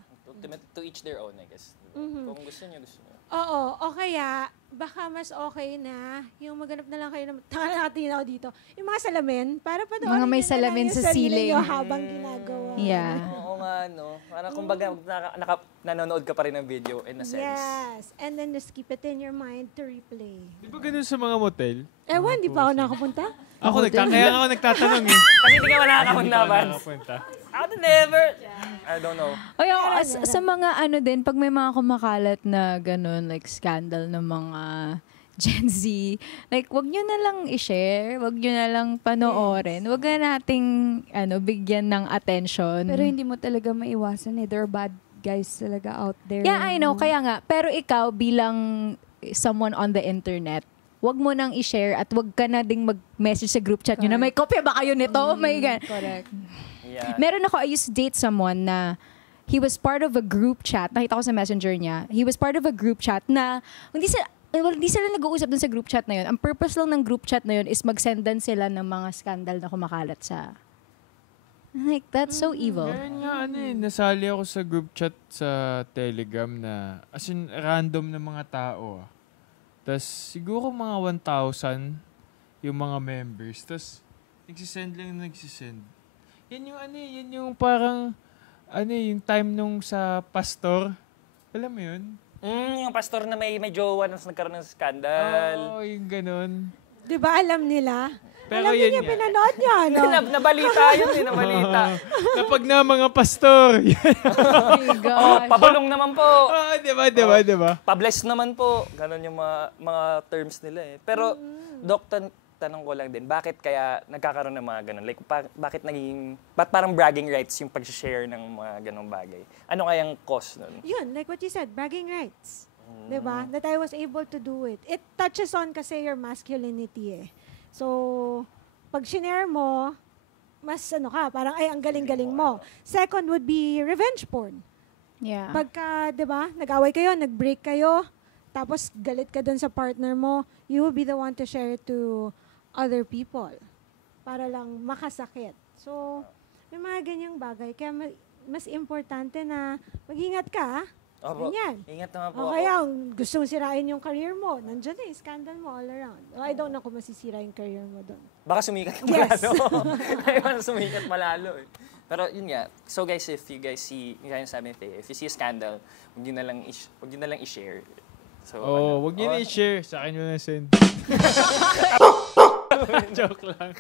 To each their own, I guess. Kung gusto nyo, gusto nyo. Oo, o kaya, baka mas okay na, yung maghanap na lang kayo ng, natin ako dito, yung mga salamin, para pa doon. Mga may salamin sa ceiling. Habang ginagawa. Yeah. Oo nga, no. Parang kumbaga, nanonood ka pa rin ng video in a sense. Yes. And then just keep it in your mind to replay. Di ba ganun sa mga motel? Ewan, di pa ako nakapunta. Kaya ako nagtatanong eh. Kasi hindi ka nakakapunta, Vance. Ako never. I don't know. Sa mga ano din, pag may mga kumakalat na ganun, like scandal ng mga Gen Z, like, wag nyo na lang i-share, wag nyo na lang panoorin, wag na nating bigyan ng attention. Pero hindi mo talaga maiwasan eh. There are bad guys talaga out there. Yeah, I know, kaya nga. Pero ikaw bilang someone on the internet, wag mo nang i-share at wag ka na ding mag-message sa group chat nyo na may kopya ba kayo nito? Oh my God. Correct. Yeah. Meron ako, I used to date someone na he was part of a group chat. Nakita ko sa messenger niya. He was part of a group chat na hindi sila nag-uusap dun sa group chat na yun. Ang purpose lang ng group chat na yun is mag-sendan sila ng mga scandal na kumakalat sa... Like, that's so evil. Meron nga nasali ako sa group chat sa Telegram na, as in, random na mga tao. Tapos, siguro mga 1,000 yung mga members. Tapos, nagsisend. Yan yung parang, yung time nung sa pastor. Alam mo yun? Yung pastor na may jowa na nagkaroon ng scandal. Oo, yung ganun. Di ba alam nila? Pero alam yun niya, nga. pinanood niya, no? Nabalita yun, nabalita. Napag na mga pastor. Oh my gosh. Pabulong naman po. Diba? Pabless naman po. Ganon yung mga terms nila eh. Pero, Doc, tanong ko lang din, bakit kaya nagkakaroon ng mga ganon? Like, ba't parang bragging rights yung pag-share ng mga ganong bagay? Ano kayang cause nun? Yun, like what you said, bragging rights. Diba? That I was able to do it. It touches on kasi your masculinity eh. So, pag shinare mo, mas parang ay, ang galing-galing mo. Second would be revenge porn. Yeah. Pagka, di ba, nag-away kayo, nag-break kayo, tapos galit ka dun sa partner mo, you will be the one to share it to other people para lang makasakit. So, may mga ganyang bagay. Kaya mas importante na mag-ingat ka, Opo. ganyan. Ingat naman po O ako. kaya, gusto mong sirain yung career mo, nandiyan na scandal mo all around. I don't know kung masisira yung career mo doon. Baka sumikat Yes. malalo. Baka sumikat malalo eh. Pero yun nga. So guys, if you guys see, yung sabi ni Faye, if you see a scandal, huwag nyo na lang i-share. So, Wag niyo na i-share. Sa akin yun na send. Joke lang.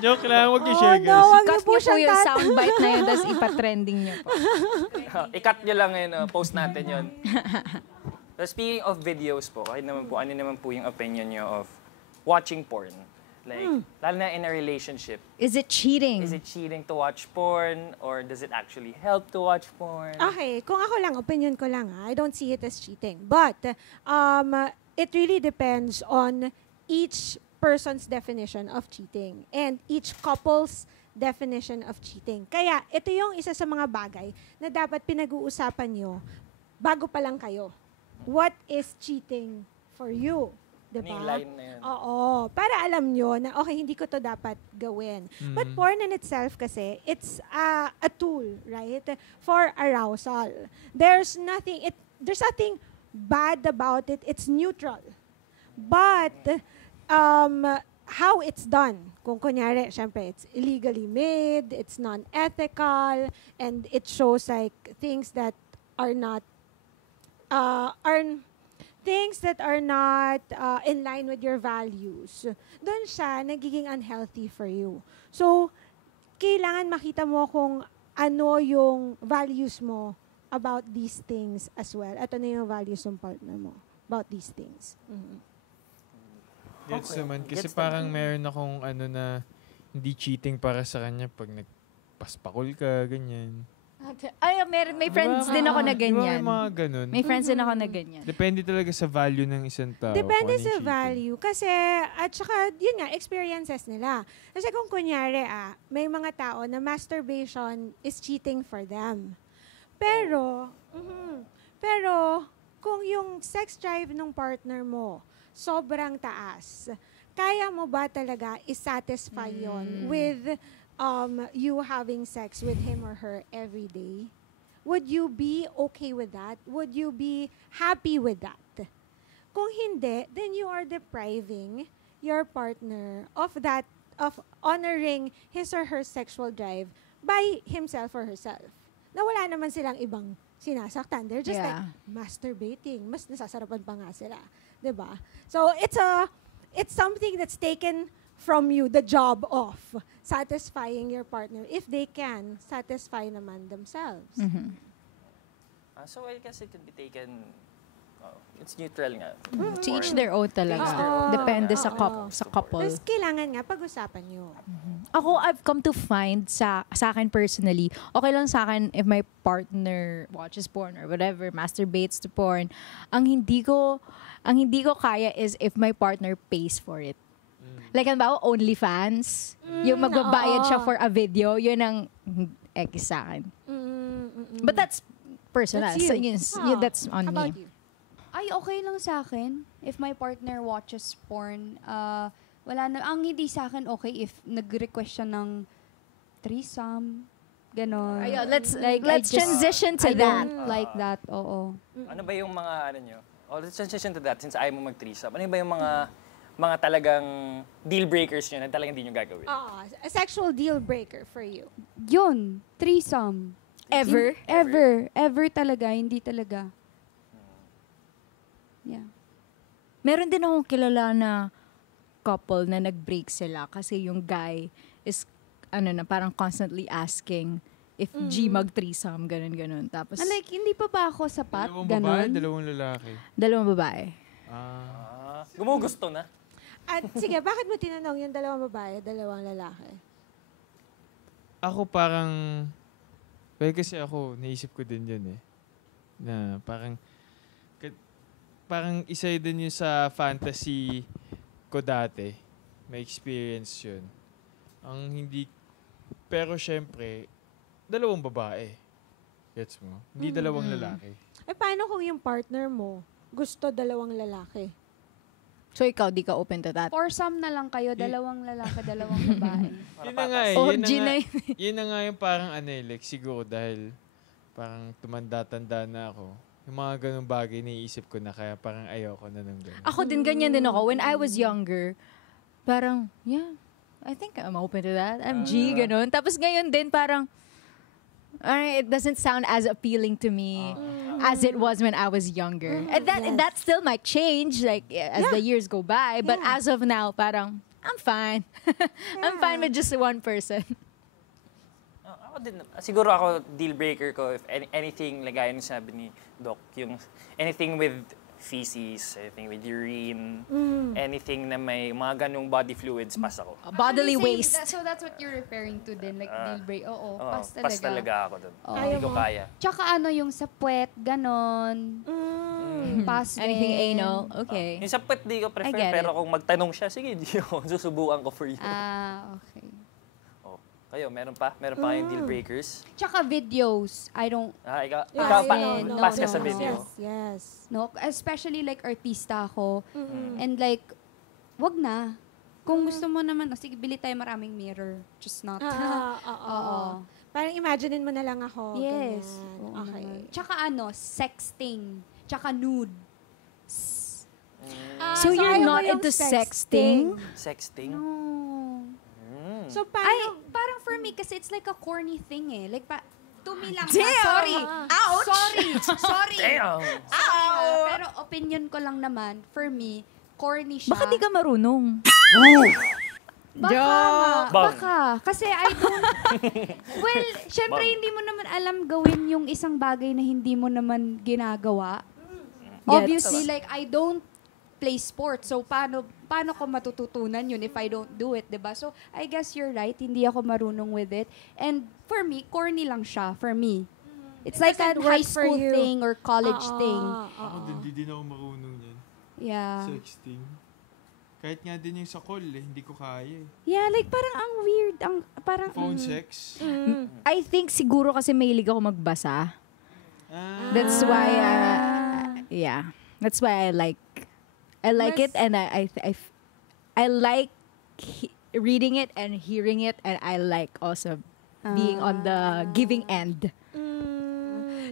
Joke lang. Huwag niyo share, guys. Wag Cut niyo po niyo po siyang yung soundbite na yun, tapos ipa-trending niyo po. I-cut nyo lang yun, post natin yun. So speaking of videos po, kahit naman po, ano naman po yung opinion nyo of watching porn? Like, lalo na in a relationship. Is it cheating? Is it cheating to watch porn? Or does it actually help to watch porn? Okay, kung ako lang, opinion ko lang, I don't see it as cheating. But, it really depends on each person's definition of cheating and each couple's definition of cheating. Kaya, ito yung isa sa mga bagay na dapat pinag-uusapan nyo bago pa lang kayo. What is cheating for you? Diba? Ano yung line na yun? Oo. Para alam nyo na, okay, hindi ko to dapat gawin. But porn in itself kasi, it's a tool, right? For arousal. There's nothing bad about it. It's neutral. But, how it's done, kung kunyari, syempre, it's illegally made, it's non-ethical, and it shows like things that are not in line with your values, doon siya nagiging unhealthy for you. So, kailangan makita mo kung ano yung values mo about these things as well. At ano yung values ng partner mo about these things. Gets Okay. naman. Kasi Gets parang meron akong na hindi cheating para sa kanya pag nagpaspakol ka, ganyan. Ay, may friends din ako na ganyan. Diba, may mga ganun. May friends din ako na ganyan. Depende talaga sa value ng isang tao. Depende kung ano sa yung cheating. value. Kasi, at saka, yun nga, experiences nila. Kasi kung kunyari, may mga tao na masturbation is cheating for them. Pero, kung yung sex drive ng partner mo sobrang taas, kaya mo ba talaga isatisfy yon with you having sex with him or her every day? Would you be okay with that? Would you be happy with that? Kung hindi, then you are depriving your partner of honoring his or her sexual drive by himself or herself. Na wala naman silang ibang sinasaktan. They're just like masturbating. Mas nasasarapan pa nga sila. 'Di ba? So, it's something that's taken from you, the job of satisfying your partner if they can satisfy naman themselves. So I guess it can be taken, it's neutral nga. To each their own talaga. Depende sa couple. Tapos kailangan nga pag-usapan nyo. Ako, I've come to find sa akin personally, okay lang sa akin if my partner watches porn or whatever, masturbates to porn. Ang hindi ko kaya is if my partner pays for it. Like, halimbawa, OnlyFans, yung magbabayad siya for a video, yun ang X sa akin. But that's personal. That's you. So, that's on How about me. you? Ay, okay lang sa akin. If my partner watches porn, wala na. Ang hindi sa akin okay if nag-request siya ng threesome, ganon. Ayun, let's just- transition to I that. don't like that, oo. Ano ba yung mga, nyo? Let's transition to that since ayaw mo mag-threesome. Ano ba yung mga talagang deal breakers nyo na talagang hindi nyo gagawin? A sexual deal breaker for you. Yun, threesome. Ever? Ever talaga, hindi talaga. Yeah. Meron din akong kilala na couple na nag-break sila kasi yung guy is, parang constantly asking if G mag-threesome, ganun. Tapos, Like, hindi pa ba ako sapat? Dalawang babae, Ganon. dalawang lalaki. dalawang babae. Gumugusto na? At sige, bakit mo tinanong yung dalawang babae, dalawang lalaki? Ako parang, kasi ako, naisip ko din yun na parang isa din yun sa fantasy ko dati. May experience yun. Pero syempre, dalawang babae. Gets mo? Hindi dalawang lalaki. Paano kung yung partner mo gusto dalawang lalaki? So, ikaw, di ka open to that? Foursome na lang kayo, dalawang lalaki, dalawang babae. Yun na nga OG na yun. Yun na nga yung parang like siguro dahil parang tumanda-tanda na ako. Yung mga ganung bagay naiisip ko na kaya parang ayoko na ng ganun. Ako din, ganyan din ako. When I was younger, parang, yeah, I think I'm open to that. I'm G, ganun. Tapos ngayon din parang, it doesn't sound as appealing to me. as it was when I was younger. And that still might change like as the years go by. But as of now, parang I'm fine. I'm fine with just one person. Ako din, siguro ako, deal breaker ko, if anything, like gaya nung sabi ni Doc, yung anything with feces, anything with urine, anything na may mga ganung body fluids, pas ako. Bodily Actually, waste. so that's what you're referring to din, like deal break. Oo, Oo, pas talaga. pas talaga ako doon. Oo. Hindi ko kaya. Tsaka yung sa puwet, ganon. Pas din. Anything anal. Okay. Yung sa pet, di ko I prefer, get pero kung magtanong siya, sige, di ako, susubukan ko for you. Okay. Oh. Kayo, meron pa? Meron pa kayong deal breakers? Tsaka videos, I don't, Ikaw, no, pass ka no, sa no. video. Yes. no, especially like artista ako. And like, wag na. Kung gusto mo naman, sige, bili tayo maraming mirror. Just not. Oo. Parang imaginein mo na lang ako. Yes. Ganyan. Oo Okay. naman. Tsaka sexting. Tsaka nude. So you're ayaw mo not yung into sexting? Sexting? No. So, Ay, paano? parang for me, kasi it's like a corny thing eh. Like, to me lang. Damn! Sorry. Ouch! Sorry. Damn! Pero opinion ko lang naman, for me, corny siya. Baka di ka marunong. Baka. Kasi I don't... well, syempre hindi mo naman alam gawin yung isang bagay na hindi mo naman ginagawa. Obviously, like, I don't play sports. So, paano ko matututunan yun if I don't do it, diba? So, I guess you're right. Hindi ako marunong with it. And for me, corny lang siya. For me. It's like a doesn't high work for school you. thing or college thing. Ako din ako marunong yan. Yeah. Sexting. Kahit nga din yung sa call hindi ko kaya eh. Yeah, like parang ang weird. Parang, Phone sex. I think siguro kasi mahilig ako magbasa. Ah. That's why, yeah. That's why I like it, and I like reading it and hearing it, and I like also being on the giving end.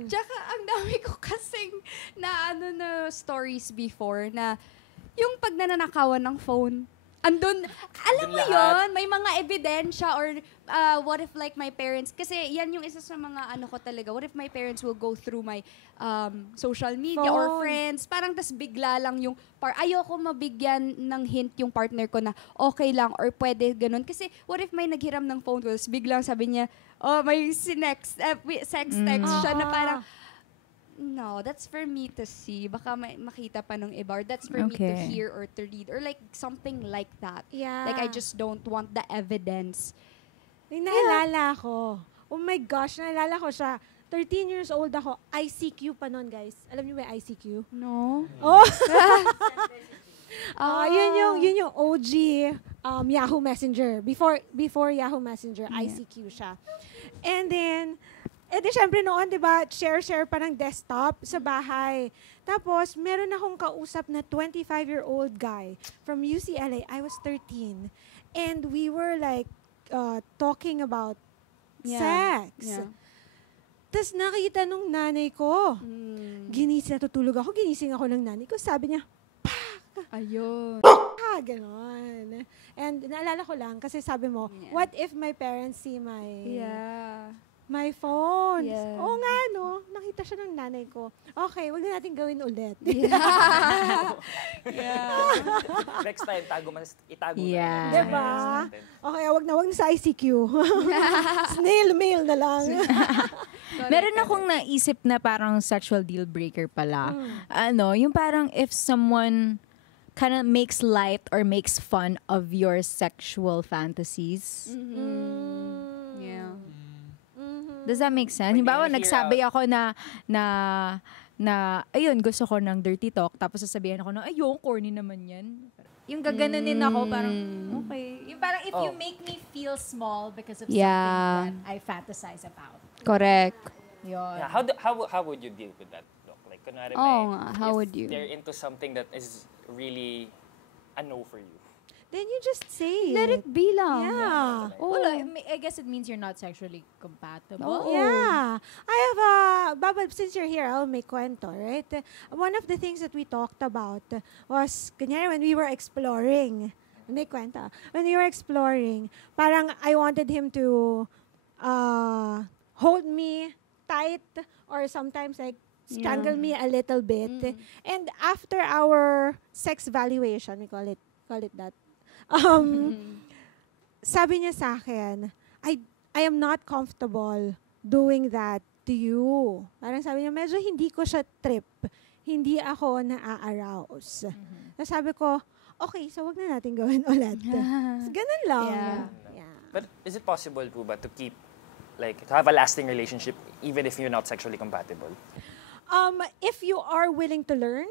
Tsaka ang dami ko kasing na stories before na yung pag nananakawan ng phone, andun, alam mo yon, may mga ebidensya or what if like my parents, kasi yan yung isa sa mga ko talaga, what if my parents will go through my social media or friends, parang tas bigla lang yung, ayoko mabigyan ng hint yung partner ko na okay lang or pwede ganun. Kasi what if may naghiram ng phone calls, biglang sabi niya, may sex text siya na parang, no, that's for me to see. Baka makita pa ng iba. Or that's for me to hear or to read. Or like something like that. Yeah. Like I just don't want the evidence. May naalala ko. Oh my gosh, naalala ko siya. 13 years old ako. ICQ pa nun, guys. Alam niyo ba yung ICQ? No? Oh! Yun yung OG Yahoo Messenger. Before Yahoo Messenger, ICQ siya. And then, syempre noon, di ba, share pa ng desktop sa bahay. Tapos, meron akong kausap na 25-year-old guy from UCLA. I was 13. And we were like, talking about sex. Yeah. Tapos nakita nung nanay ko. Natutulog ako, ginising ako ng nanay ko. Sabi niya, Ayun. ganon. And naalala ko lang, kasi sabi mo, what if my parents see my phone? Yeah. Oo nga, no? Nakita siya ng nanay ko. Okay, wag na natin gawin ulit. Next time, itago Yeah. na. Diba? Okay, wag na sa ICQ. Snail mail na lang. Meron akong naisip na parang sexual deal breaker pala. Yung parang if someone kind of makes light or makes fun of your sexual fantasies. Yeah. Does that make sense? Halimbawa, nagsabi ako na ayun, gusto ko ng dirty talk, tapos sasabihin ako na, ayun, corny naman yan. Yung gaganunin ako, parang, okay. Yung parang if you make me feel small because of something that I fantasize about. Correct. Yun. Yeah, how would you deal with that, Doc? Like, kunwari, How would you? they're into something that is really a no for you. Then you just say Let it be lang. Yeah. Well, I guess it means you're not sexually compatible. Yeah. I have Baba, since you're here, I'll make kwento, right? One of the things that we talked about was, kunyari, when we were exploring, may kwento, when we were exploring, parang I wanted him to hold me tight or sometimes like strangle me a little bit. And after our sex valuation, we call it that. Sabi niya sa akin, I am not comfortable doing that to you. Parang sabi niya, medyo hindi ko siya trip. Hindi ako na-arouse. Tapos sabi ko, okay, so wag na natin gawin ulit. So, ganun lang. Yeah. But is it possible po ba to keep, like, to have a lasting relationship even if you're not sexually compatible? If you are willing to learn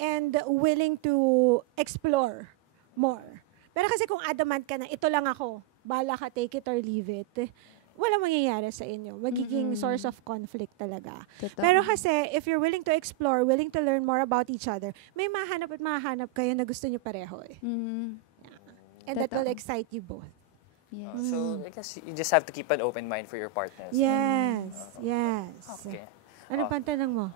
and willing to explore more. Pero kasi kung adamant ka na, ito lang ako, bala ka, take it or leave it, wala mangyayari sa inyo. Magiging source of conflict talaga. Totoo. Pero kasi, if you're willing to explore, willing to learn more about each other, may mahanap at mahanap kayo na gusto nyo pareho eh. And that will excite you both. Yes. So, I guess you just have to keep an open mind for your partners. Yes. Okay. Ano pa ang tanong mo?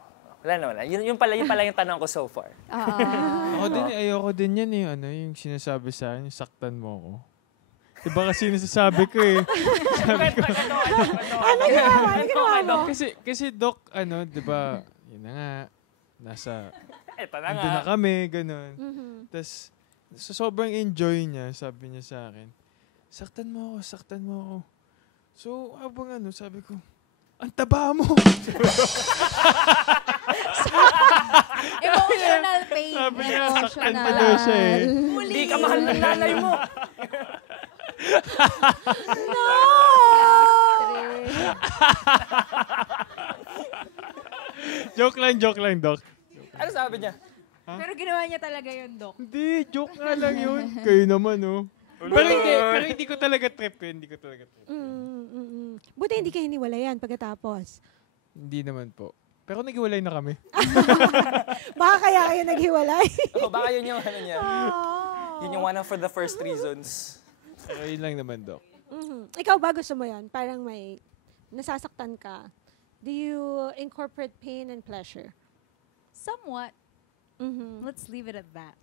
Wala. Yun pala yung tanong ko so far. Ako din, ayoko din yan yung sinasabi sa akin, yung saktan mo ako. Diba kasi nasasabi ko eh. Ano ginawa mo? Kasi Doc, diba, yun na nga, nasa, Ito na nandun na nga. kami, ganun. Tapos, so sobrang enjoy niya, sabi niya sa akin, saktan mo ako. So, habang sabi ko, ang taba mo! Emotional pain. Sabi niya, saktan Emotional. pa daw siya eh. Hindi ka mahal ng nanay mo. Joke lang, Doc. Ano sabi niya? Pero ginawa niya talaga yun, Doc. Hindi, joke nga lang yun. Kayo naman, Pero hindi ko talaga trip. Buti hindi kayo hiniwalayan pagkatapos. Hindi naman po. Pero naghiwalay na kami. Baka kaya kayo naghiwalay. Baka yun yung ano niya. Yun yung one of for the first reasons. Pero yun lang naman, Doc. Ikaw ba gusto mo yan? Parang may nasasaktan ka. Do you incorporate pain and pleasure? Somewhat. Let's leave it at that.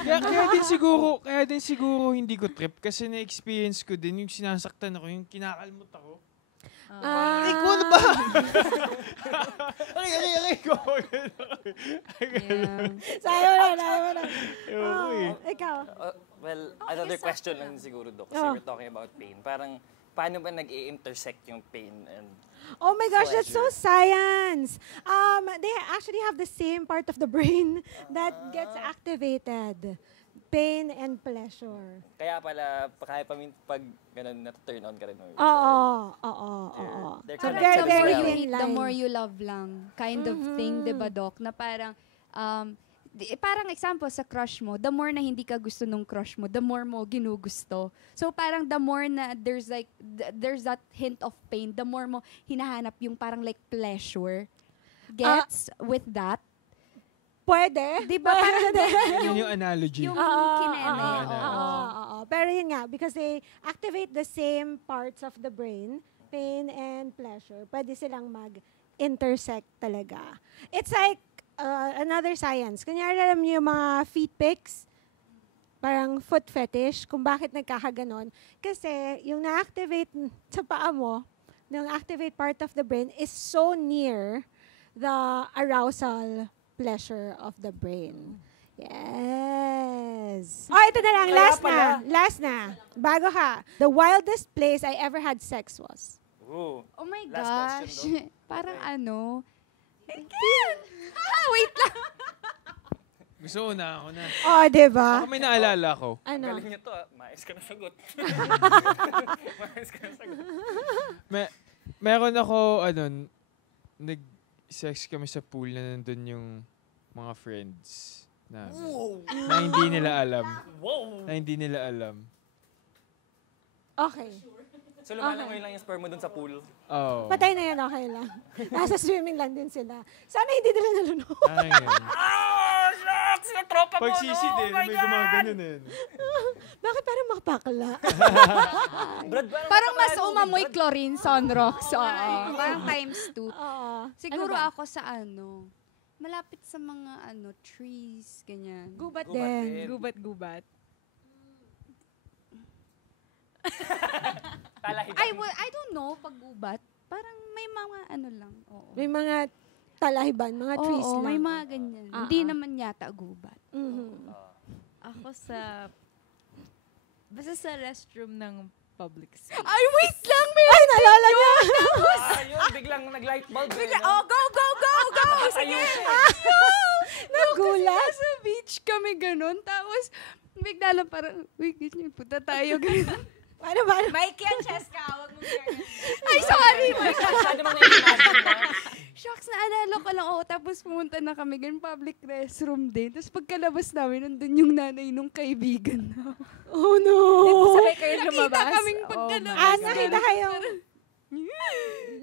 Kaya din siguro hindi ko trip kasi na-experience ko din yung sinasaktan ako, yung kinakalmot ako. Aray ko, ano ba? Aray ko. Sayo na. Ikaw. Well, another question lang siguro, Doc. Kasi we're talking about pain. Parang, paano ba nag-i-intersect yung pain and Oh my gosh, that's so pleasure? science. They actually have the same part of the brain that gets activated. Pain and pleasure. Kaya pala, kaya pag ganun, na-turn on ka rin. Oo. They're Parang connected the as more well. you thin hate, the line. more you love lang. Kind of thing, di ba, Doc? Na parang, parang example sa crush mo, the more na hindi ka gusto nung crush mo, the more mo ginugusto. So parang the more na there's that hint of pain, the more mo hinahanap yung parang like pleasure. Gets with that? Pwede. Di ba? Parang Yun yung analogy. yung Oo. kineme. Pero yun nga, because they activate the same parts of the brain, pain and pleasure, pwede silang mag-intersect talaga. It's like another science. Kunyari alam niyo yung mga feet pics, parang foot fetish, kung bakit nagkakaganon. Kasi yung na-activate sa paa mo, yung activate part of the brain is so near the arousal pleasure of the brain. Yes. Oh, ito na lang. Last na. Bago ka. The wildest place I ever had sex was? Ooh. Oh my Last gosh. question, Parang ano? Wait lang. Gusto ko na, ako na. Oh, diba? Ako may naalala ko. Ano? Galing niyo to, mais ka na sagot. Mais ka na sagot. Meron ako, nag-sex kami sa pool na nandun yung mga friends namin. Na hindi nila alam. Wow! Na hindi nila alam. Okay. So lumalangoy lang yung sperm mo dun sa pool. Oo. Patay na yan, okay lang. Nasa swimming lang din sila. Sana hindi nila nalunod. Ayun. Ah! Shucks! Yung tropa mo, Pagsisid no? eh, Oh my may God! gumaganon eh. Bakit parang makapakla? Brad, Parang mas umamoy chlorine, sunrocks. Oo. Parang times 2. Oo. Siguro Ano ba? ako sa malapit sa mga trees, ganyan. Gubat Gubat din. din. Gubat-gubat. Talahiban. I don't know, pag-gubat. Parang may mga ano lang. Oo. May mga talahiban, mga trees Oo, lang. may mga ganyan. Hindi naman yata gubat. Mhm. Ako basta sa restroom ng public space. Ay, wait lang! Ay, naalala niya! Yun, biglang nag-light bulb. Go! Ayusin. Nagulat. Sa beach kami ganun. Tapos, bigla lang parang, wait, ganyan, punta tayo ganun. Paano? Mike yan, Cheska. Huwag mong Ay, sorry! Masyado mong na-imagine na. Shocks, naalala ko lang. Oo, tapos pumunta na kami ganun, public restroom din. Tapos pagkalabas namin, nandun yung nanay nung kaibigan na. Oh, no. Sabay kayo lumabas. Nakita kaming pagkalabas. Ah, nakita kayo.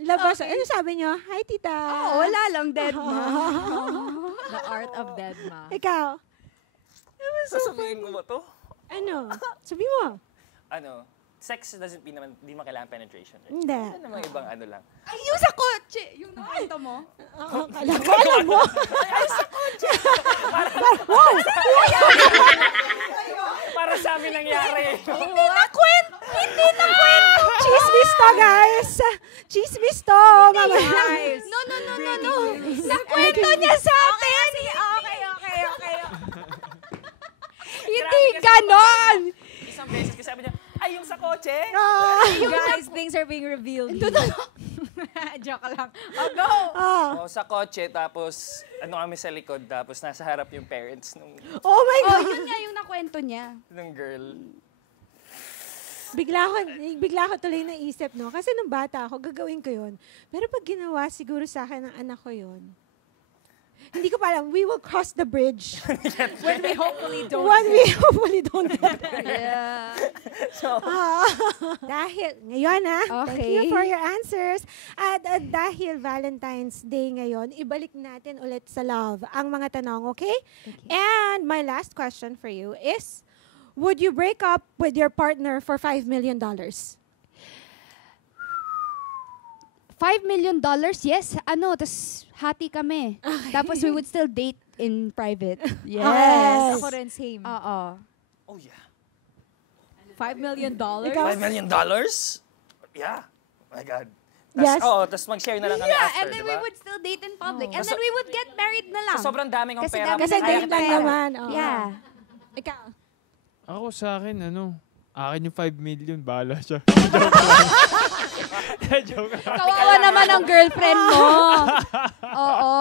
Labas. Ano sabi niyo? Hi, tita. Oo, wala lang, dead ma. The art of dead ma. Ikaw. Sasabihin mo ba to? Ano? Sabi mo. Sex doesn't mean naman, di mo kailangan penetration. Right? Hindi. Ano namang ibang ano lang. Ay, yung sa kotse! Yung nakanta mo? Oo, alam mo. Para sa amin nangyari. Hindi na kwento. Chismis to, guys. Chismis to. Guys. No. Nakwento niya sa atin! Okay. Hindi ganon! Isang beses kasi sabi niya, ay, yung sa kotse? Guys, things are being revealed. Joke lang. Go! Oh, sa kotse, tapos kami sa likod, tapos nasa harap yung parents Oh my Oh, God. yun nga yung nakwento niya. nung girl. Bigla ko tuloy naisip, no? Kasi nung bata ako, gagawin ko yun. Pero pag ginawa siguro sa akin ng anak ko yun, hindi ko pa alam, we will cross the bridge. When we hopefully don't. When we hopefully don't get there. Yeah. Dahil, ngayon thank Okay. you for your answers. At dahil Valentine's Day ngayon, ibalik natin ulit sa love ang mga tanong, okay? And my last question for you is, would you break up with your partner for $5 million? $5 million? Yes. Tas hati kami. Tapos we would still date in private. Yes. Ako rin, same. Oo. Oh, yeah. $5 million? Ikaw? $5 million? Yeah. Oh my God. Yes. Tapos mag-share na lang kami Yeah, after, and then diba? we would still date in public. And So- then we would get married na lang. So, sobrang daming ang pera. dami Kasi na date tayong lang pera. naman. oo. Yeah. Ikaw. Ako sa akin, akin yung 5 million, bahala siya. Joke lang. Kawawa naman ang girlfriend mo. Oo.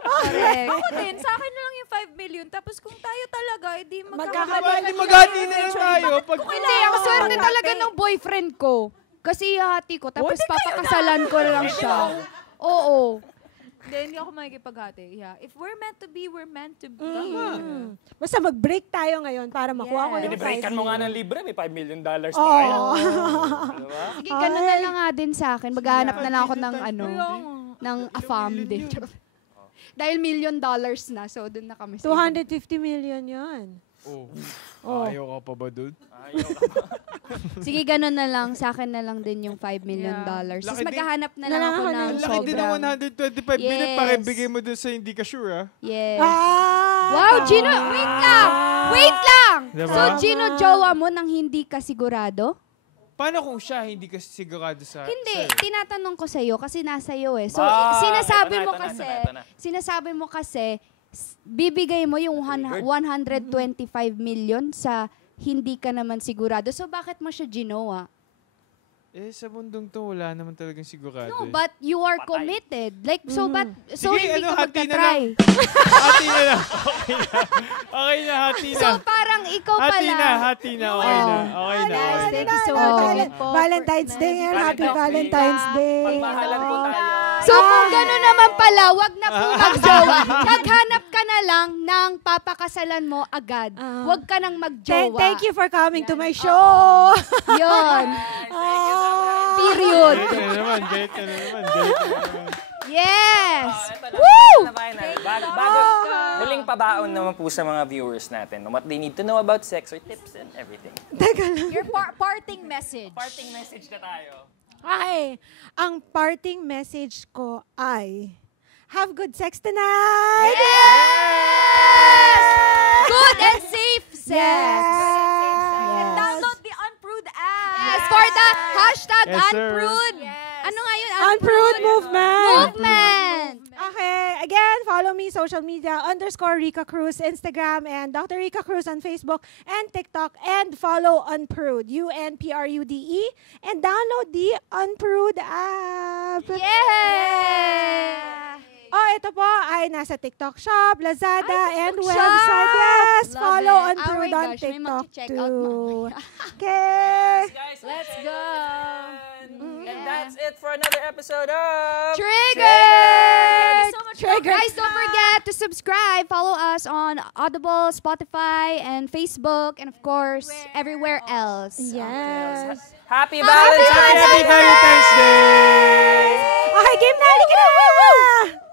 Correct. Ako din, sa akin na lang yung 5 million. Tapos kung tayo talaga, hindi Magkakabalik. Magati na lang tayo. Pag Hindi, ang swerte talaga ng boyfriend ko. Kasi hati ko, tapos papakasalan ko lang siya. Oo. Hindi ako makikipaghati. Yeah. If we're meant to be, we're meant to be. Basta mag-break tayo ngayon para makuha ko yung Binibreakan 5 mo nga million. ng libre, may $5 million pa kayo. Diba? Sige, ganun na lang nga din sa akin. Maghahanap na lang ako ng ng AFAM din. Dahil $1 million na, so doon na kami. sa iba. 250 million yun. Ayaw ka pa ba dun? Sige, ganun na lang. Sa akin na lang din yung $5 million. Laki Tapos din. maghahanap na lang ako ng Ang laki din ng sobrang. 125 million, Yes. pakibigay mo dun sa hindi ka sure, ah. Yes. Ah! Wow, Gino, wait lang! Wait lang! Diba? So, Gino, jowa mo nang hindi ka sigurado? Paano kung siya hindi ka sigurado sa Hindi, sa'yo? tinatanong ko sa'yo kasi nasa iyo eh. So, Ah, sinasabi eto mo na, kasi, eto na. sinasabi mo kasi, bibigay mo yung 125 million sa hindi ka naman sigurado. So, bakit mo siya ginawa? Sa mundong to, wala naman talagang sigurado. No, but you are Patay. committed. Like, so Sige, hindi ka hati na magta-try. Hati na lang. Okay na, hati na. So, parang ikaw Hati pala. na, hati na. Okay na, okay na. Guys, Okay. thank you so Oh. much again po. Valentine's Day ngayon. Happy Valentine's Day. Pagmahalan po tayo. So, kung gano'n naman pala, wag na po magjowa. Maghanap ka na lang ng papakasalan mo agad. Wag ka nang magjowa. Thank you for coming to my show. Yun. Period. Period. Galit ka na naman, galit ka na naman, galit ka na naman. Yes! Ito na, Woo! na final. Bago, huling pabaon naman po sa mga viewers natin on what they need to know about sex or tips and everything. Your parting message. Parting message na tayo. Ay, ang parting message ko ay, have good sex tonight! Yes! Good and safe sex! Yes! And download the Unprude app. Yes, for the hashtag Yes, sir. unprude. Yes. Unprude Movement. Movement! Okay, again, follow me social media _Rica Cruz Instagram and Dr. Rica Cruz on Facebook and TikTok, and follow Unprude UNPRUDE and download the Unprude app. Yay! Oh, ito po ay nasa TikTok Shop, Lazada, and TikTok website. Shop! Yes, Love follow it. Unprude Oh my on gosh, may TikTok mag-check out too. Okay. Guys, Let's go. And that's it for another episode of Triggered! So much Triggered. Guys, don't forget to subscribe. Follow us on Audible, Spotify, and Facebook, and of course, everywhere else. Yes. Happy Valentine's Day! Happy Valentine's Day! Okay, game na. Halika na.